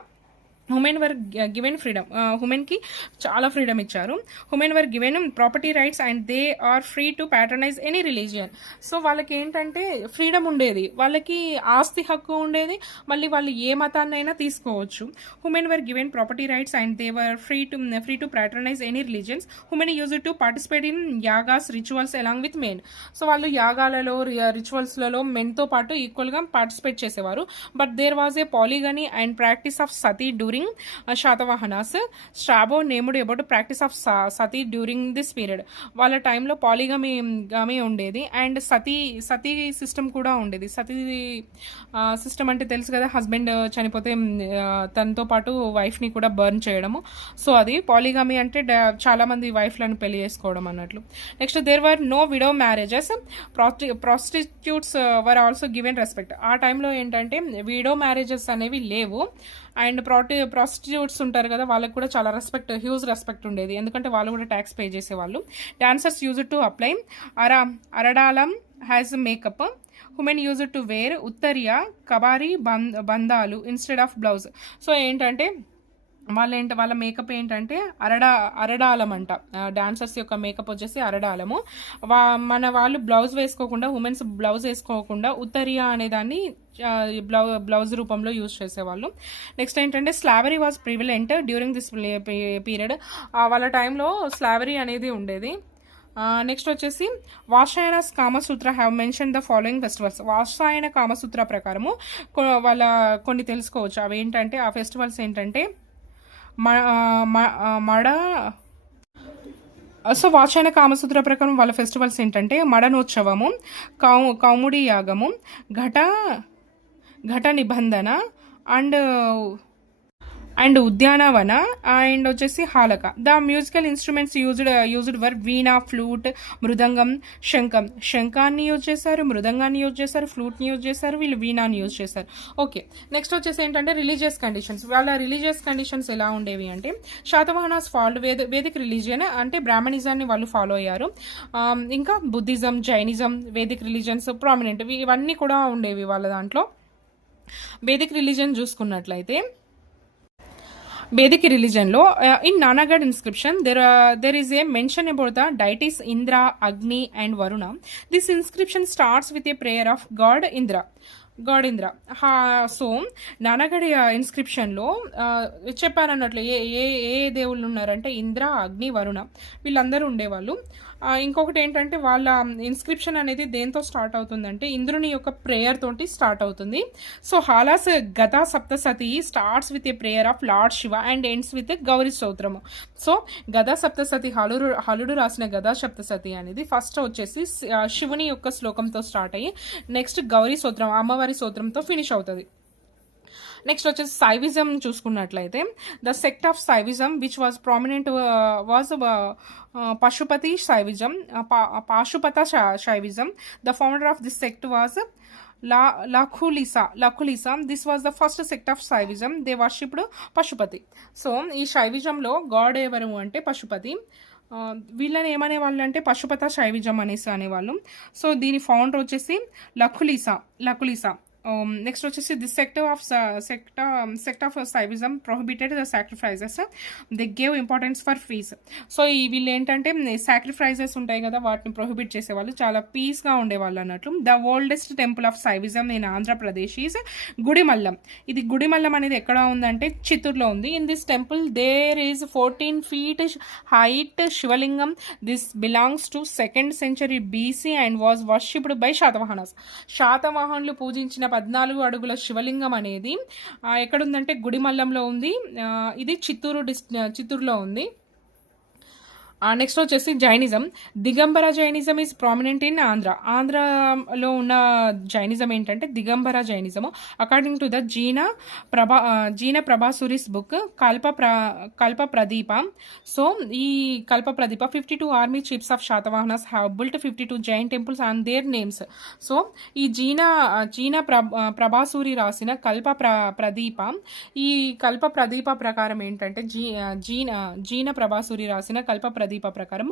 ఉమెన్ వర్ గివెన్ ఫ్రీడమ్. ఉమెన్కి చాలా ఫ్రీడమ్ ఇచ్చారు. Women were given property rights and they are free to patronize any religion. So వాళ్ళకి ఏంటంటే ఫ్రీడమ్ ఉండేది, వాళ్ళకి ఆస్తి హక్కు ఉండేది, మళ్ళీ వాళ్ళు ఏ మతాన్నైనా తీసుకోవచ్చు. Women were given property rights and they were free to patronize any religions. Women use to participate in యాగాస్ rituals along with men. So వాళ్ళు యాగాలలో రిచువల్స్లలో మెన్తో పాటు ఈక్వల్గా పార్టిసిపేట్ చేసేవారు. But there was a polygamy and practice of sati during Satavahanas. Strabo named about practice of sati during this period. వాళ్ళ టైంలో పాలిగమీ ఉండేది అండ్ సతీ సిస్టమ్ కూడా ఉండేది. సతీ సిస్టమ్ అంటే తెలుసు కదా, హస్బెండ్ చనిపోతే తనతో పాటు వైఫ్ని కూడా బర్న్ చేయడము. సో అది పాలిగమీ అంటే చాలా మంది వైఫ్లను పెళ్లి చేసుకోవడం అన్నట్లు. Next there were no widow marriages. Prostitutes were also given respect. ఆ టైంలో ఏంటంటే విడో మ్యారేజెస్ అనేవి లేవు అండ్ ప్రాస్టిట్యూట్స్ ఉంటారు కదా, వాళ్ళకి కూడా చాలా హ్యూజ్ రెస్పెక్ట్ ఉండేది, ఎందుకంటే వాళ్ళు కూడా ట్యాక్స్ పే చేసేవాళ్ళు. డాన్సర్స్ యూజ్ టు అప్లై అరడాలం as makeup. Women use to wear ఉత్తరియా కబారీ బందాలు ఇన్స్టెడ్ ఆఫ్ బ్లౌజ్. సో ఏంటంటే వాళ్ళ మేకప్ ఏంటంటే అరడాలం అంట. డాన్సర్స్ యొక్క మేకప్ వచ్చేసి అరడాలము. మన వాళ్ళు బ్లౌజ్ వేసుకోకుండా, ఉమెన్స్ బ్లౌజ్ వేసుకోకుండా ఉత్తరియా అనేదాన్ని బ్లౌజ్ రూపంలో యూజ్ చేసేవాళ్ళు. నెక్స్ట్ ఏంటంటే slavery was prevalent during this period. వాళ్ళ టైంలో స్లావరీ అనేది ఉండేది. నెక్స్ట్ వచ్చేసి Vatsyayana's Kamasutra have mention the following festivals. Vatsyayana Kamasutra ప్రకారము వాళ్ళ కొన్ని తెలుసుకోవచ్చు. అవి ఏంటంటే, ఆ ఫెస్టివల్స్ ఏంటంటే సో వాత్సాయన కామసూత్ర ప్రకారం వాళ్ళ ఫెస్టివల్స్ ఏంటంటే మడనోత్సవము, కౌముడి యాగము, ఘట నిబంధన అండ్ ఉద్యానవన అండ్ వచ్చేసి హాలక. The musical instruments used were veena, flute, mridangam, శంఖాన్ని యూజ్ చేశారు, మృదంగాన్ని యూజ్ చేశారు, ఫ్లూట్ని యూజ్ చేశారు, వీళ్ళు వీణాన్ని యూజ్ చేశారు. ఓకే, నెక్స్ట్ వచ్చేసి ఏంటంటే రిలీజియస్ కండిషన్స్. వాళ్ళ రిలీజియస్ కండిషన్స్ ఎలా ఉండేవి అంటే, శాతవాహనాస్ ఫాలో వేదిక్ రిలీజియన్ అంటే బ్రాహ్మణిజాన్ని వాళ్ళు ఫాలో అయ్యారు. ఇంకా Buddhism, Jainism, Vedic religions prominent, ఇవన్నీ కూడా ఉండేవి వాళ్ళ దాంట్లో. వేదిక్ రిలీజియన్ చూసుకున్నట్లయితే, Vedic religion law in Nanagad inscription there is a mention about the deities Indra, Agni and Varuna. This inscription starts with a prayer of God Indra. So Nanaghat ఇన్స్క్రిప్షన్లో చెప్పారన్నట్లు ఏ దేవుళ్ళు ఉన్నారంటే ఇంద్ర, అగ్ని, వరుణ, వీళ్ళందరూ ఉండేవాళ్ళు. ఇంకొకటి ఏంటంటే వాళ్ళ ఇన్స్క్రిప్షన్ అనేది దేంతో స్టార్ట్ అవుతుందంటే ఇంద్రుని యొక్క ప్రేయర్ తోటి స్టార్ట్ అవుతుంది. సో హాలాస్ గదా Saptashati starts with a prayer of lord Shiva and ends with Gauri స్తోత్రము. సో గదా సప్తసతి హలుడు రాసిన గదా సప్తసతి అనేది ఫస్ట్ వచ్చేసి శివుని యొక్క శ్లోకంతో స్టార్ట్ అయ్యి నెక్స్ట్ గౌరీ స్తోత్రం, అమ్మవారి స్తోత్రంతో ఫినిష్ అవుతుంది. నెక్స్ట్ వచ్చేసి సైవిజం చూసుకున్నట్లయితే, the sect of Shaivism which was prominent was Pashupati Shaivism, Pashupata Shaivism. The founder of this sect was Lakulisa. This was the first sect of Shaivism. They worshipped Pashupati. So ఈ శైవిజంలో గాడ్ ఎవరు అంటే పశుపతి. వీళ్ళని ఏమనేవాళ్ళు అంటే పశుపత శైవిజం అనేసి అనేవాళ్ళు. సో దీని ఫౌండర్ వచ్చేసి లఖులిసా. నెక్స్ట్ వచ్చేసి this sect of Saivism prohibited the sacrifices. They gave importance for peace. So ఈ వీళ్ళు ఏంటంటే సాక్రిఫైజెస్ ఉంటాయి కదా, వాటిని ప్రొహిబిట్ చేసేవాళ్ళు, చాలా పీస్గా ఉండేవాళ్ళు అన్నట్లు. The oldest temple of Saivism in Andhra Pradesh is Gudimallam. ఇది గుడిమల్లం అనేది ఎక్కడ ఉందంటే చిత్తూరులో ఉంది. In this temple there is 14 feet height Shivalingam. This belongs to 2nd century BC and was worshipped by Satavahanas. శాతవాహనులు పూజించిన 14 అడుగుల శివలింగం అనేది ఎక్కడుందంటే గుడిమల్లంలో ఉంది. ఇది చిత్తూరులో ఉంది. నెక్స్ట్ వచ్చేసి Jainism. Digambara Jainism is prominent in ఆంధ్రలో ఉన్న జైనిజం ఏంటంటే Digambara Jainism. According to the Jina Prabhasuri's book Kalpa Pradipa. So ఈ Kalpa Pradipa 52 army chiefs of Satavahanas have built 52 Jain temples on their names. So ఈ జీన ప్రభాసూరి రాసిన కల్ప ప్రదీప. ఈ కల్ప ప్రదీప ప్రకారం ఏంటంటే జీన ప్రభాసూరి రాసిన కల్ప ప్రదీప ప్రకారం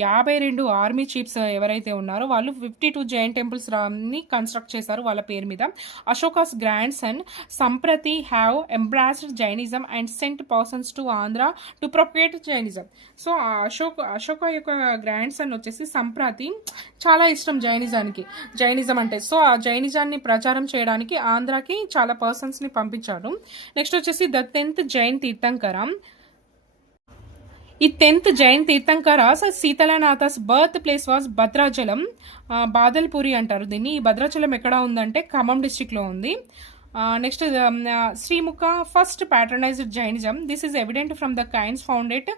52 ఆర్మీ చీఫ్స్ ఎవరైతే ఉన్నారో వాళ్ళు 52 జైన్ టెంపుల్స్ ని కన్స్ట్రక్ట్ చేశారు వాళ్ళ పేరు మీద. Ashoka's grand son Samprati have embraced Jainism and sent persons to Andhra to propagate Jainism. So Ashoka యొక్క గ్రాండ్ సన్ వచ్చేసి సంప్రతి చాలా ఇష్టం జైనిజం అంటే. సో ఆ జైనిజాన్ని ప్రచారం చేయడానికి ఆంధ్రాకి చాలా పర్సన్స్ని పంపించారు. నెక్స్ట్ వచ్చేసి ద 10th జైన్ తీర్థంకర. ఈ 10th Jain Tirthankaras Sitalanatha's birth place was Bhadrachalam, Badalpuri అంటారు దీన్ని. ఈ భద్రాచలం ఎక్కడ ఉందంటే ఖమ్మం డిస్టిక్లో ఉంది. Next Srimukha first patronized Jainism. This is evident from the coins founded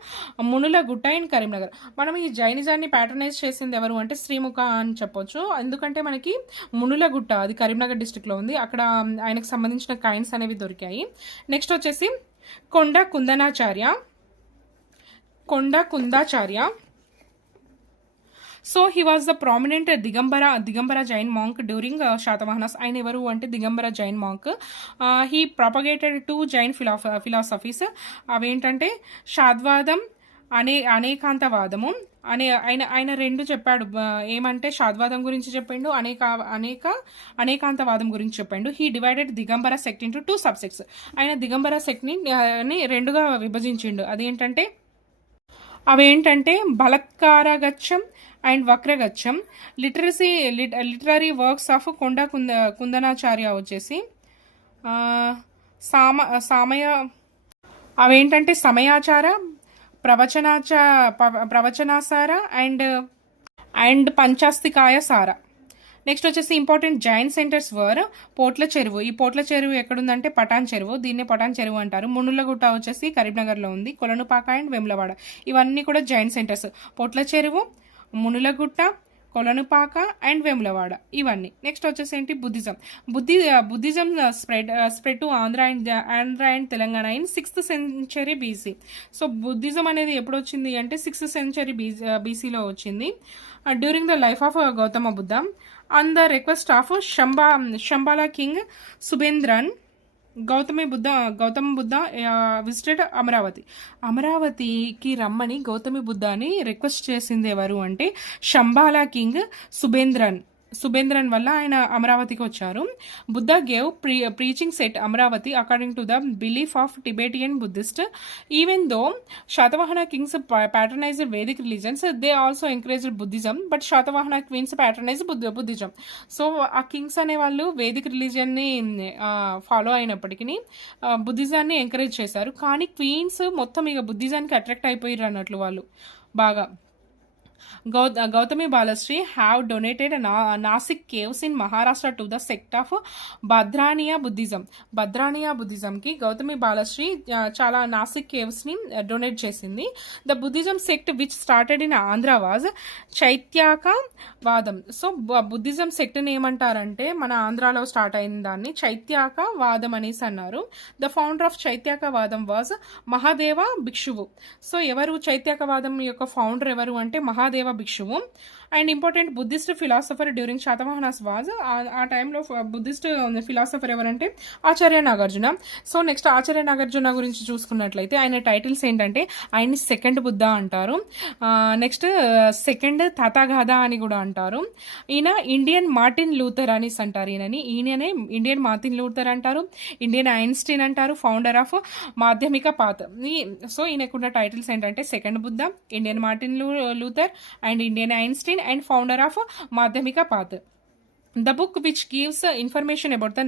Munula Gutta in Karimnagar. మనం ఈ జైనిజాన్ని ప్యాట్రనైజ్ చేసింది ఎవరు అంటే శ్రీముఖ అని చెప్పొచ్చు. ఎందుకంటే మనకి మునుల గుట్ట అది కరీంనగర్ డిస్టిక్లో ఉంది, అక్కడ ఆయనకు సంబంధించిన కైన్స్ అనేవి దొరికాయి. నెక్స్ట్ వచ్చేసి Konda Kundacharya. So he was the prominent Digambara Jain monk during Satavahanas. ఆయన ఎవరు అంటే Digambara Jain monk. He propagated 2 Jain philosophies. అవేంటంటే షాద్వాదం అనేకాంతవాదము ఆయన 2 చెప్పాడు. ఏమంటే షాద్వాదం గురించి చెప్పిండు, అనేకాంతవాదం గురించి చెప్పిండు. He divided Digambara sect into 2 సబ్సెక్ట్స్. ఆయన దిగంబర సెక్ట్ని 2గా విభజించిండు. అదేంటంటే అవేంటంటే బలత్కారగచ్చం అండ్ వక్రగచ్చం. లిటరరీ వర్క్స్ ఆఫ్ కుందనాచార్య వచ్చేసి అవేంటంటే సమయాచార, ప్రవచనాసార అండ్ పంచాస్తికాయ సార. నెక్స్ట్ వచ్చేసి ఇంపార్టెంట్ జైన్ సెంటర్స్ వర్ పోట్ల చెరువు. ఈ పోట్ల చెరువు ఎక్కడుందంటే పటాన్ చెరువు, దీన్నే పటాన్ చెరువు అంటారు. మునులగుట్ట వచ్చేసి కరీంనగర్లో ఉంది. కొలనుపాక అండ్ వేములవాడ ఇవన్నీ కూడా జైన్ సెంటర్స్. పోట్ల చెరువు, మునులగుట్ట, కొలనుపాక అండ్ వేములవాడ ఇవన్నీ. నెక్స్ట్ వచ్చేసి ఏంటి Buddhism spread to Andhra and Telangana in 6th century BC. So Buddhism అనేది ఎప్పుడు వచ్చింది అంటే 6th century BCలో వచ్చింది. During the life of Gautama Buddha on the request of Shambala king Subhendran. Gautama Buddha visited అమరావతికి రమ్మని గౌతమి బుద్ధాని రిక్వెస్ట్ చేసింది ఎవరు అంటే శంబాలా కింగ్ సుబేంద్రన్ వల్ల ఆయన అమరావతికి వచ్చారు. Buddha gave preaching set Amaravati according to the belief of Tibetan Buddhist. Even though Satavahana kings patronized Vedic religions, they also encouraged Buddhism, but Satavahana queens patronize Buddhism. So ఆ కింగ్స్ అనే వాళ్ళు వేదిక్ రిలీజియన్ని ఫాలో అయినప్పటికీ బుద్ధిజాన్ని ఎంకరేజ్ చేశారు. కానీ క్వీన్స్ మొత్తం ఇక బుద్ధిజానికి అట్రాక్ట్ అయిపోయారు అన్నట్లు వాళ్ళు బాగా. Gautami Balashri have donated Nasik caves in Maharashtra to the sect of Badraniya Buddhism కి గౌతమి బాలశ్రీ చాలా నాసిక్ కేవ్స్ ని డొనేట్ చేసింది. The Buddhism sect which started in Andhra was Chaityaka వాదం. సో బుద్ధిజం సెక్ట్ ని ఏమంటారంటే మన ఆంధ్రాలో స్టార్ట్ అయిన దాన్ని చైత్యాక వాదం అనేసి అన్నారు. ద ఫౌండర్ ఆఫ్ చైత్యాక వాదం వాజ్ మహాదేవ భిక్షువు. సో ఎవరు చైత్యాక వాదం యొక్క ఫౌండర్ ఎవరు అంటే మహాదేవ భిక్షువు. And important Buddhist philosopher during Satavahanas was. ఆ టైంలో బుద్ధిస్ట్ ఫిలాసఫర్ ఎవరంటే ఆచార్య నాగార్జున. సో నెక్స్ట్ ఆచార్య నాగార్జున గురించి చూసుకున్నట్లయితే ఆయన టైటిల్స్ ఏంటంటే ఆయన్ని సెకండ్ బుద్ధ అంటారు, నెక్స్ట్ సెకండ్ తథాగత అని కూడా అంటారు. ఈయన ఇండియన్ మార్టిన్ లూథర్ అనేసి అంటారు. ఈయననే ఇండియన్ మార్టిన్ లూథర్ అంటారు, ఇండియన్ ఐన్స్టీన్ అంటారు, ఫౌండర్ ఆఫ్ మాధ్యమిక పాత్. సో ఈయనకున్న టైటిల్స్ ఏంటంటే second Buddha, Indian Martin Luther and Indian Einstein and founder of Madhyamika Path. The book which gives information about the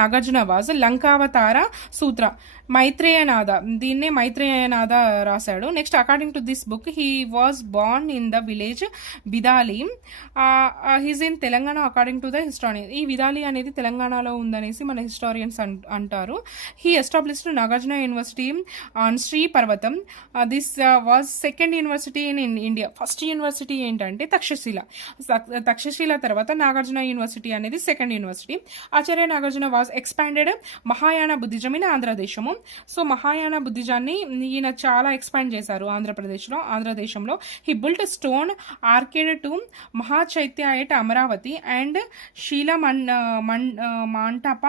Nagarjuna was Lankavatara Sutra. Maitreyanatha, దీన్నే మైత్రేయనాథ రాశాడు. Next according to this book he was born in the village Bidali. He's in Telangana according to the historian. ఈ విదాలి అనేది తెలంగాణలో ఉందనేసి మన హిస్టారియన్స్ అంటారు. He established Nagarjuna university on Sri Parvatam. This was second university in India. First university ఏంటంటే తక్షశిల తర్వాత నాగార్జున యూనివర్సిటీ అనేది second university. Acharya Nagarjuna was expanded Mahayana Buddhism in ఆంధ్రదేశము. సో మహాయాన బుద్ధిజాన్ని ఈయన చాలా ఎక్స్పాండ్ చేశారు ఆంధ్రదేశంలో. He built stone arcade to Mahachaitya at Amaravati and Sila Mantapa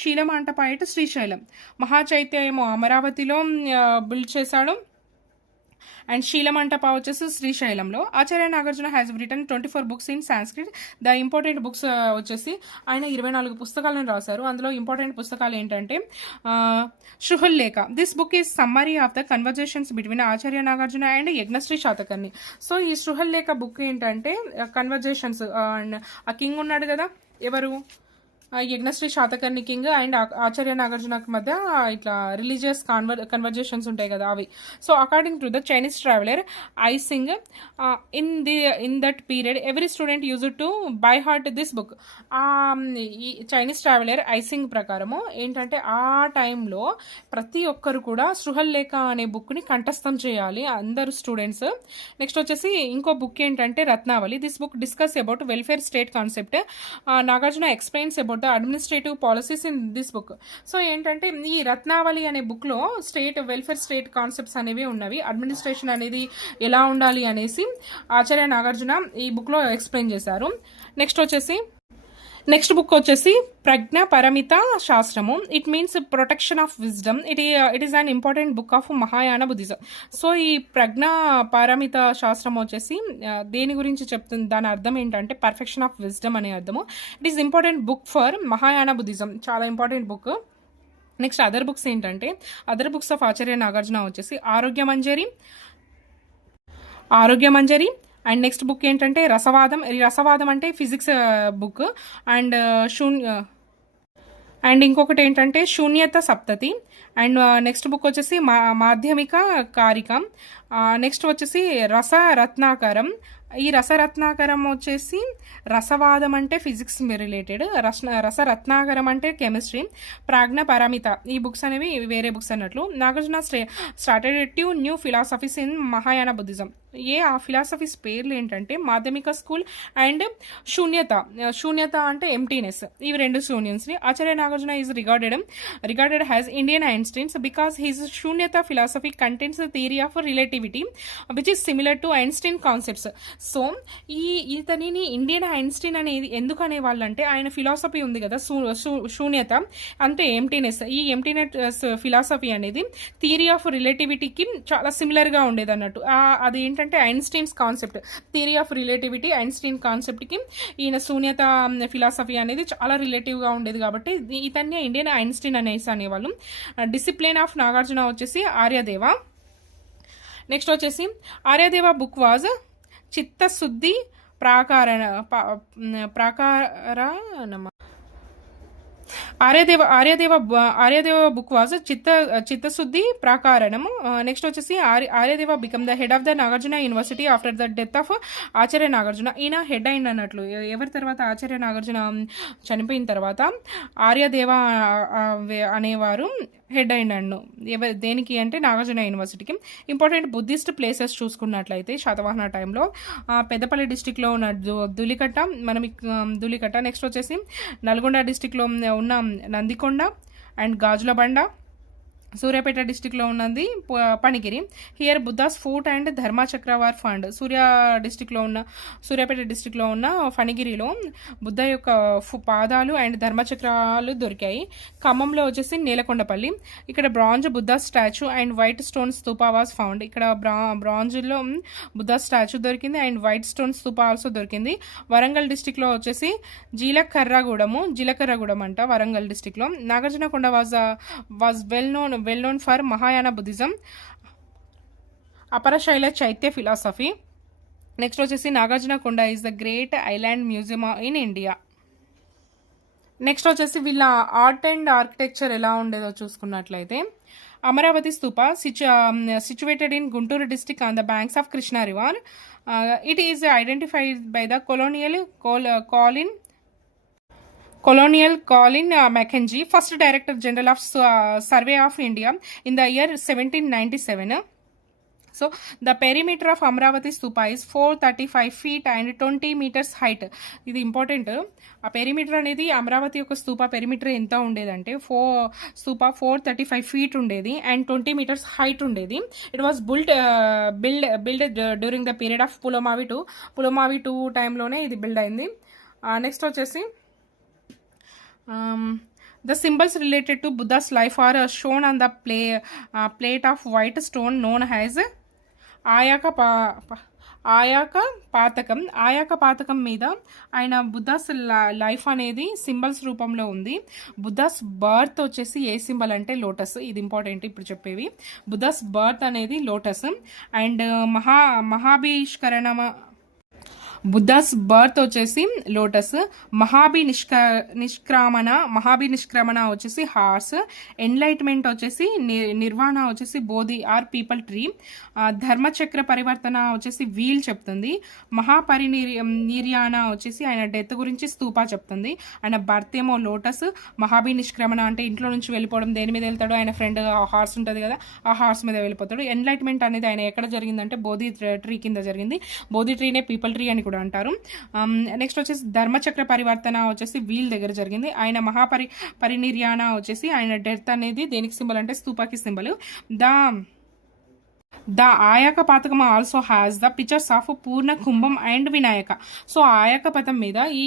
Silamantapa at Srisailam. Mahachaitya ఏమో అమరావతిలో బిల్డ్ చేశాడు, అండ్ శీలమంటప వచ్చేసి శ్రీశైలంలో. Acharya Nagarjuna has written 24 books in Sanskrit. The important books వచ్చేసి ఆయన 24 పుస్తకాలను రాశారు. అందులో ఇంపార్టెంట్ పుస్తకాలు ఏంటంటే Suhrllekha. This book is summary of the conversations between Acharya Nagarjuna and Yajnasri Satakarni. So ఈ శృహుల్లేఖ బుక్ ఏంటంటే కన్వర్జేషన్స్, అండ్ ఆ కింగ్ ఉన్నాడు కదా, ఎవరు, యజ్ఞశ్రీ శాతకర్ణి కింగ్ అండ్ ఆచార్య నాగార్జునకి మధ్య ఇట్లా రిలీజియస్ కన్వర్జేషన్స్ ఉంటాయి కదా అవి. So according to the Chinese traveller icing, in that period every student use to buy heart this book. ఈ చైనీస్ ట్రావెలర్ ఐసింగ్ ప్రకారము ఏంటంటే ఆ టైంలో ప్రతి ఒక్కరు కూడా శృహల్లేఖ అనే బుక్ని కంఠస్థం చేయాలి అందరు స్టూడెంట్స్. నెక్స్ట్ వచ్చేసి ఇంకో బుక్ ఏంటంటే Ratnavali. This book discuss about welfare state concept. Nagarjuna explains about the administrative policies in this book. So ఏంటంటే ఈ రత్నావళి అనే బుక్లో వెల్ఫేర్ స్టేట్ కాన్సెప్ట్స్ అనేవి ఉన్నవి. అడ్మినిస్ట్రేషన్ అనేది ఎలా ఉండాలి అనేసి ఆచార్య నాగార్జున ఈ బుక్లో ఎక్స్ప్లెయిన్ చేశారు. నెక్స్ట్ బుక్ వచ్చేసి ప్రజ్ఞ పరమిత శాస్త్రము. It means protection of wisdom. It is an important book of Mahayana Buddhism. So ఈ ప్రజ్ఞ పరమిత శాస్త్రం వచ్చేసి దేని గురించి చెప్తుంది, దాని అర్థం ఏంటంటే పర్ఫెక్షన్ ఆఫ్ విజ్డమ్ అనే అర్థము. It is important book for Mahayana Buddhism, చాలా important book. Next other books ఏంటంటే other books of Acharya Nagarjuna వచ్చేసి ఆరోగ్య మంజరి. అండ్ నెక్స్ట్ బుక్ ఏంటంటే రసవాదం. ఈ రసవాదం అంటే ఫిజిక్స్ బుక్. అండ్ ఇంకొకటి ఏంటంటే శూన్యత సప్తతి. అండ్ నెక్స్ట్ బుక్ వచ్చేసి మాధ్యమిక కారికం. నెక్స్ట్ వచ్చేసి రసరత్నాకరం. ఈ రసరత్నాకరం వచ్చేసి రసవాదం అంటే ఫిజిక్స్ రిలేటెడ్, రసరత్నాకరం అంటే కెమిస్ట్రీ, ప్రాజ్ఞ పరమిత ఈ బుక్స్ అనేవి వేరే బుక్స్ అన్నట్లు. Nagarjuna started 2 new philosophies in Mahayana Buddhism. ఆ ఫిలాసఫీస్ పేర్లు ఏంటంటే మాధ్యమిక స్కూల్ అండ్ శూన్యత అంటే ఎంటీనెస్. ఇవి రెండు శూన్యన్స్ని. Acharya Nagarjuna is regarded as Indian Einsteins because his Shunyata philosophy contents the theory of relativity which is similar to Einstein concepts. So ఇతనిని ఇండియన్ ఐన్స్టీన్ అనేది ఎందుకు అనేవాళ్ళంటే ఆయన ఫిలాసఫీ ఉంది కదా శూన్యత అంటే ఎంటీనెస్. ఈ ఎంటీనెస్ ఫిలాసఫీ అనేది థియరీ ఆఫ్ రిలేటివిటీకి చాలా సిమిలర్గా ఉండేది అన్నట్టు. అది ఏంటంటే Einstein's concept, theory of relativity Einstein కాన్సెప్ట్కి ఈయన శూన్యత ఫిలాసఫీ అనేది చాలా రిలేటివ్గా ఉండేది కాబట్టి ఇతన్ని ఇండియన్ ఐన్స్టీన్ అనేసి అనేవాళ్ళు. డిసిప్లిన్ ఆఫ్ నాగార్జున వచ్చేసి ఆర్యదేవ. నెక్స్ట్ వచ్చేసి ఆర్యదేవ బుక్ వాజ్ చిత్తశుద్ధి ఆర్యదేవ బుక్ వాజ్ చిత్తశుద్ధి ప్రాకారణము. నెక్స్ట్ వచ్చేసి Aryadeva become the head of the Nagarjuna university after the death of Acharya Nagarjuna. ఈయన హెడ్ అయింది అన్నట్లు. ఎవరి తర్వాత ఆచార్య నాగార్జున చనిపోయిన తర్వాత ఆర్యదేవ అనేవారు హెడ్ అయిండు. దేనికి అంటే నాగార్జున యూనివర్సిటీకి. ఇంపార్టెంట్ బుద్ధిస్ట్ ప్లేసెస్ చూసుకున్నట్లయితే శాతవాహన టైంలో పెద్దపల్లి డిస్టిక్లో ఉన్న ధూళికట్ట. నెక్స్ట్ వచ్చేసి నల్గొండ డిస్టిక్లో ఉన్న నందికొండ అండ్ గాజులబండ. సూర్యాపేట డిస్టిక్లో ఉన్నది Panigiri. Here Buddha's fort and ధర్మచక్రవార్ ఫండ్. సూర్యాపేట డిస్టిక్లో ఉన్న ఫణిగిరిలో బుద్ధ యొక్క పాదాలు అండ్ ధర్మచక్రాలు దొరికాయి. ఖమ్మంలో వచ్చేసి నేలకొండపల్లి. ఇక్కడ bronze Buddha statue and white stone stupa was found. ఇక్కడ బ్రాంజ్లో బుద్ధ స్టాచ్యూ దొరికింది and white stone stupa also దొరికింది. వరంగల్ డిస్టిక్లో వచ్చేసి జీలకర్రగూడెం అంట వరంగల్ డిస్టిక్లో. Nagarjunakonda was well known for Mahayana Buddhism, Aparashaila Chaitya philosophy. Next వచ్చేసి Nagarjunakonda is the great island museum in India. Next వచ్చేసి వీళ్ళ ఆర్ట్ అండ్ ఆర్కిటెక్చర్ ఎలా ఉండేదో చూసుకున్నట్లయితే Amaravati stupa situated in Guntur district on the banks of Krishna river. It is identified by the Colonial Colin Mackenzie, first Director General of Survey of India in the year 1797. So the perimeter of Amravati Stupa is 435 feet and 20 meters height. ఇది ఇంపార్టెంట్. ఆ పెరిమీటర్ అనేది అమరావతి యొక్క స్తూప పెరిమీటర్ ఎంత ఉండేదంటే 435 feet ఉండేది అండ్ 20 meters హైట్ ఉండేది. It was build during the period of Pulomavi two టైంలోనే ఇది బిల్డ్ అయింది. నెక్స్ట్ వచ్చేసి The symbols related to Buddha's life are shown on the plate of white stone known as ఆయాక పా ప- ఆయాక పాతకం. ఆయాక పాతకం మీద ఆయన బుద్ధాస్ లైఫ్ అనేది సింబల్స్ రూపంలో ఉంది. బుద్ధాస్ బర్త్ వచ్చేసి ఏ సింబల్ అంటే లోటస్. ఇది ఇంపార్టెంట్ ఇప్పుడు చెప్పేవి. బుద్ధాస్ బర్త్ అనేది లోటస్. అండ్ మహాభిష్కరణ బుద్ధాస్ బర్త్ వచ్చేసి లోటస్. మహాభి నిష్క్రమణ వచ్చేసి హార్స్. ఎన్లైట్మెంట్ వచ్చేసి నిర్వాణ వచ్చేసి బోధి ఆర్ పీపల్ ట్రీ. ధర్మచక్ర పరివర్తన వచ్చేసి వీల్ చెప్తుంది. నిర్యాణ వచ్చేసి ఆయన డెత్ గురించి స్తూపా చెప్తుంది. ఆయన బర్త్ ఏమో లోటస్. మహాభి నిష్క్రమణ అంటే ఇంట్లో నుంచి వెళ్ళిపోవడం. దేని మీద వెళ్తాడో ఆయన ఫ్రెండ్ హార్స్ ఉంటుంది కదా, ఆ హార్స్ మీద వెళ్ళిపోతాడు. ఎన్లైట్మెంట్ అనేది ఆయన ఎక్కడ జరిగిందంటే బోధి ట్రీ కింద జరిగింది. బోధి ట్రీనే పీపల్ ట్రీ అని కూడా అంటారు. నెక్స్ట్ వచ్చేసి ధర్మచక్ర పరివర్తన వచ్చేసి వీల్ దగ్గర జరిగింది. ఆయన పరినిర్యాణ వచ్చేసి ఆయన డెత్ అనేది దేనికి సింబల్ అంటే స్తూపాకి సింబల్. ద ఆయాక పాతకం also has the pictures of Purna Kumbham and Vinayaka. So Ayaka పథం మీద ఈ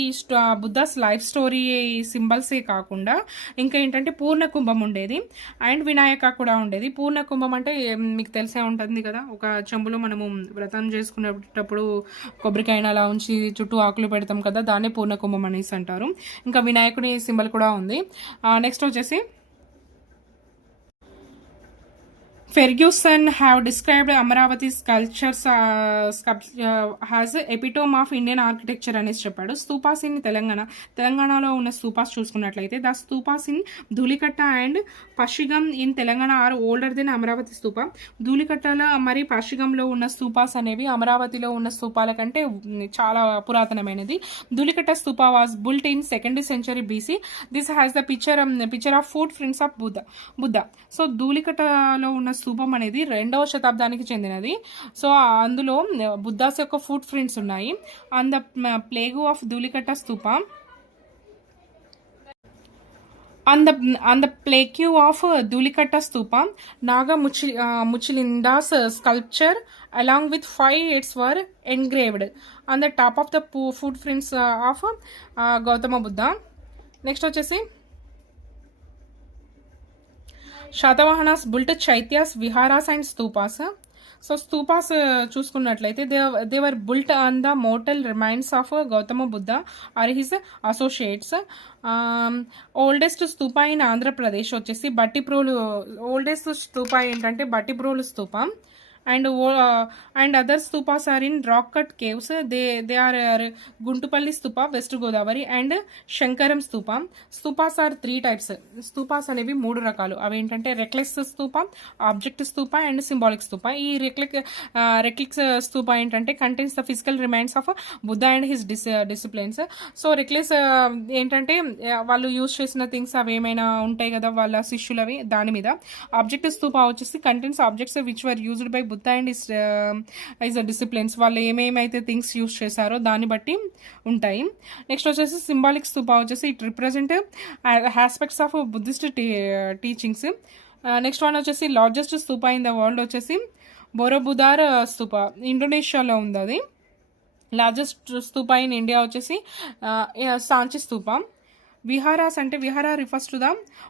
బుద్ధాస్ లైఫ్ స్టోరీ సింబల్సే కాకుండా ఇంకా ఏంటంటే పూర్ణ కుంభం ఉండేది అండ్ వినాయక కూడా ఉండేది. పూర్ణ కుంభం అంటే మీకు తెలిసే ఉంటుంది కదా, ఒక చెంబులో మనము వ్రతం చేసుకునేటప్పుడు కొబ్బరికాయన అలా ఉంచి చుట్టూ ఆకులు పెడతాం కదా, దాన్నే పూర్ణ కుంభం అనేసి అంటారు. ఇంకా వినాయకుని సింబల్ కూడా ఉంది. నెక్స్ట్ వచ్చేసి Ferguson have described Amaravati sculptures has epitome of Indian architecture అనేసి చెప్పాడు. స్తూపాస్ ఇన్ తెలంగాణలో ఉన్న స్తూపాస్ చూసుకున్నట్లయితే the stupas in Dhulikatta and Pashigam in Telangana are older than Amaravati stupa. ధూళికట్టలో మరి పశ్చిగంలో ఉన్న స్తూపాస్ అనేవి అమరావతిలో ఉన్న స్తూపాల కంటే చాలా పురాతనమైనది. Dhulikatta stupa was built in 2nd century BC. This has the picture of footprints of Buddha. So ధూళికట్టలో ఉన్న స్తూపం అనేది 2వ శతాబ్దానికి చెందినది. సో అందులో బుద్ధాస్ యొక్క ఫుట్ ప్రింట్స్ ఉన్నాయి. On the plaque of Dhulikatta stupa on the plaque of Dhulikata Stupa, Naga Muchilinda's sculpture along with 5 heads were engraved on the top of the footprints of Gautama Buddha. Next వచ్చేసి Satavahanas built chaityas viharas and stupas. So stupas చూసుకున్నట్లయితే they were built on the mortal remains of Gautama Buddha or his associates. Oldest stupa in Andhra Pradesh వచ్చేసి బట్టిప్రోలు. ఓల్డెస్ట్ స్తూపా ఏంటంటే Bhattiprolu Stupa. and other stupas are in rock cut caves. They are Guntupalli stupa, West Godavari, and Shankaram stupa. Stupas are 3 types. Stupas అనేవి 3 రకాలు. అవి ఏంటంటే reckless Stupa, object Stupa and symbolic Stupa. ఈ రెక్లెస్ స్తూప ఏంటంటే contains the physical remains of Buddha and his disciplines. So reckless ఏంటంటే వాళ్ళు యూజ్ చేసిన థింగ్స్ అవి ఏమైనా ఉంటాయి కదా వాళ్ళ శిష్యులవి, దాని మీద. ఆబ్జెక్ట్ స్తూప వచ్చేసి contains objects which were used by Buddha and is disciplines. వాళ్ళు ఏమేమైతే థింగ్స్ యూజ్ చేశారో దాన్ని బట్టి ఉంటాయి. నెక్స్ట్ వచ్చేసి సింబాలిక్ స్తూప వచ్చేసి it represent aspects of Buddhist teachings. Next one వచ్చేసి largest Stupa in the world వచ్చేసి బోరోబుదార్ స్తూప, ఇండోనేషియాలో ఉంది అది. లార్జెస్ట్ స్తూప ఇన్ ఇండియా వచ్చేసి Sanchi Stupa. Viharas ante vihara refers to the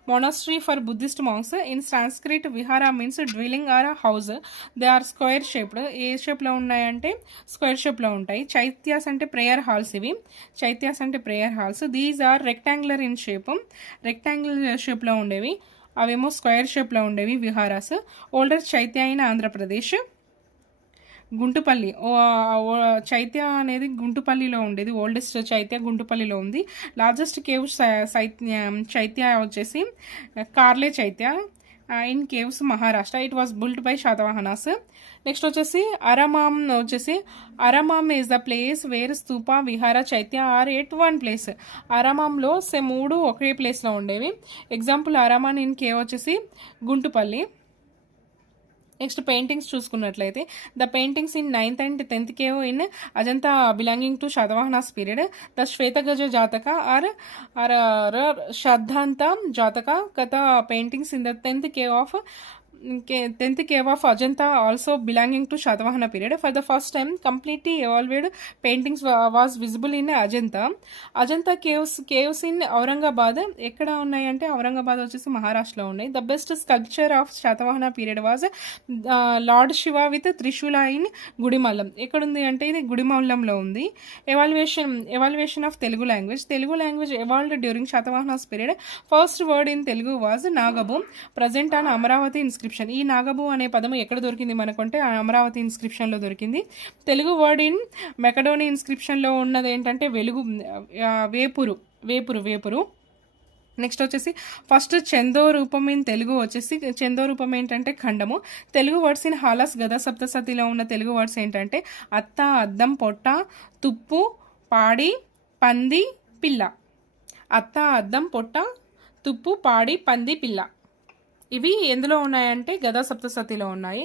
monastery for Buddhist monks. In Sanskrit, vihara means dwelling or a house. They are square shaped. ఏ షేప్ లో ఉన్నాయంటే స్క్వేర్ షేప్ లో ఉంటాయి. చైత్యాస్ అంటే ప్రేయర్ హాల్స్. ఇవి చైత్యాస్ అంటే prayer halls. These are rectangular in shape. Rectangular shape లో ఉండేవి, అవేమో స్క్వేర్ షేప్ లో ఉండేవి విహారాస్. Older chaitya in Andhra Pradesh. గుంటుపల్లి చైత్య అనేది గుంటుపల్లిలో ఉండేది. ఓల్డెస్ట్ చైత్య గుంటుపల్లిలో ఉంది. లార్జెస్ట్ కేవ్ చైత్య వచ్చేసి Karle chaitya in caves Maharashtra. It was built by Satavahanas. Next వచ్చేసి Aramam is the place where stupa vihara chaitya are at one place. అరమాంలో 3 ఒకే ప్లేస్లో ఉండేవి. ఎగ్జాంపుల్ అరమాన్ ఇన్ కేవ్ వచ్చేసి గుంటుపల్లి. నెక్స్ట్ పెయింటింగ్స్ చూసుకున్నట్లయితే the paintings in 9th and 10th cave in Ajanta belonging to Satavahanas period. The Svetagaja Jataka or Shraddhanta Jataka కథ paintings in the 10th cave of 10th cave of Ajanta also belonging to Shatavahana period. For the first time, completely evolved paintings was visible in Ajanta. Ajanta caves in Aurangabad. ఎక్కడ ఉన్నాయి అంటే ఔరంగాబాద్ వచ్చేసి మహారాష్ట్రలో ఉన్నాయి. The best sculpture of Satavahana period was lord Shiva with trishula in Gudimallam. ఎక్కడుంది అంటే ఇది గుడిమల్లంలో ఉంది. Evaluation of Telugu language evolved during Satavahanas period. First word in Telugu was Nagabu, present on Amaravati inscription. ఈ నాగబు అనే పదం ఎక్కడ దొరికింది మనకుంటే అమరావతి ఇన్స్క్రిప్షన్లో దొరికింది. తెలుగు వర్డ్ ఇన్ మెకడోని ఇన్స్క్రిప్షన్లో ఉన్నది ఏంటంటే వెలుగు, వేపురు. నెక్స్ట్ వచ్చేసి ఫస్ట్ చందో రూపం ఇన్ తెలుగు వచ్చేసి చందో రూపం ఏంటంటే ఖండము. తెలుగు వర్డ్స్ ఇన్ హాలస్ గద సప్తసతిలో ఉన్న తెలుగు వర్డ్స్ ఏంటంటే అత్త, అద్దం, పొట్ట, తుప్పు, పాడి, పంది, పిల్ల. అత్త, అద్దం, పొట్ట, తుప్పు, పాడి, పంది, పిల్ల. ఇవి ఎందులో ఉన్నాయంటే గదా సప్తసతిలో ఉన్నాయి.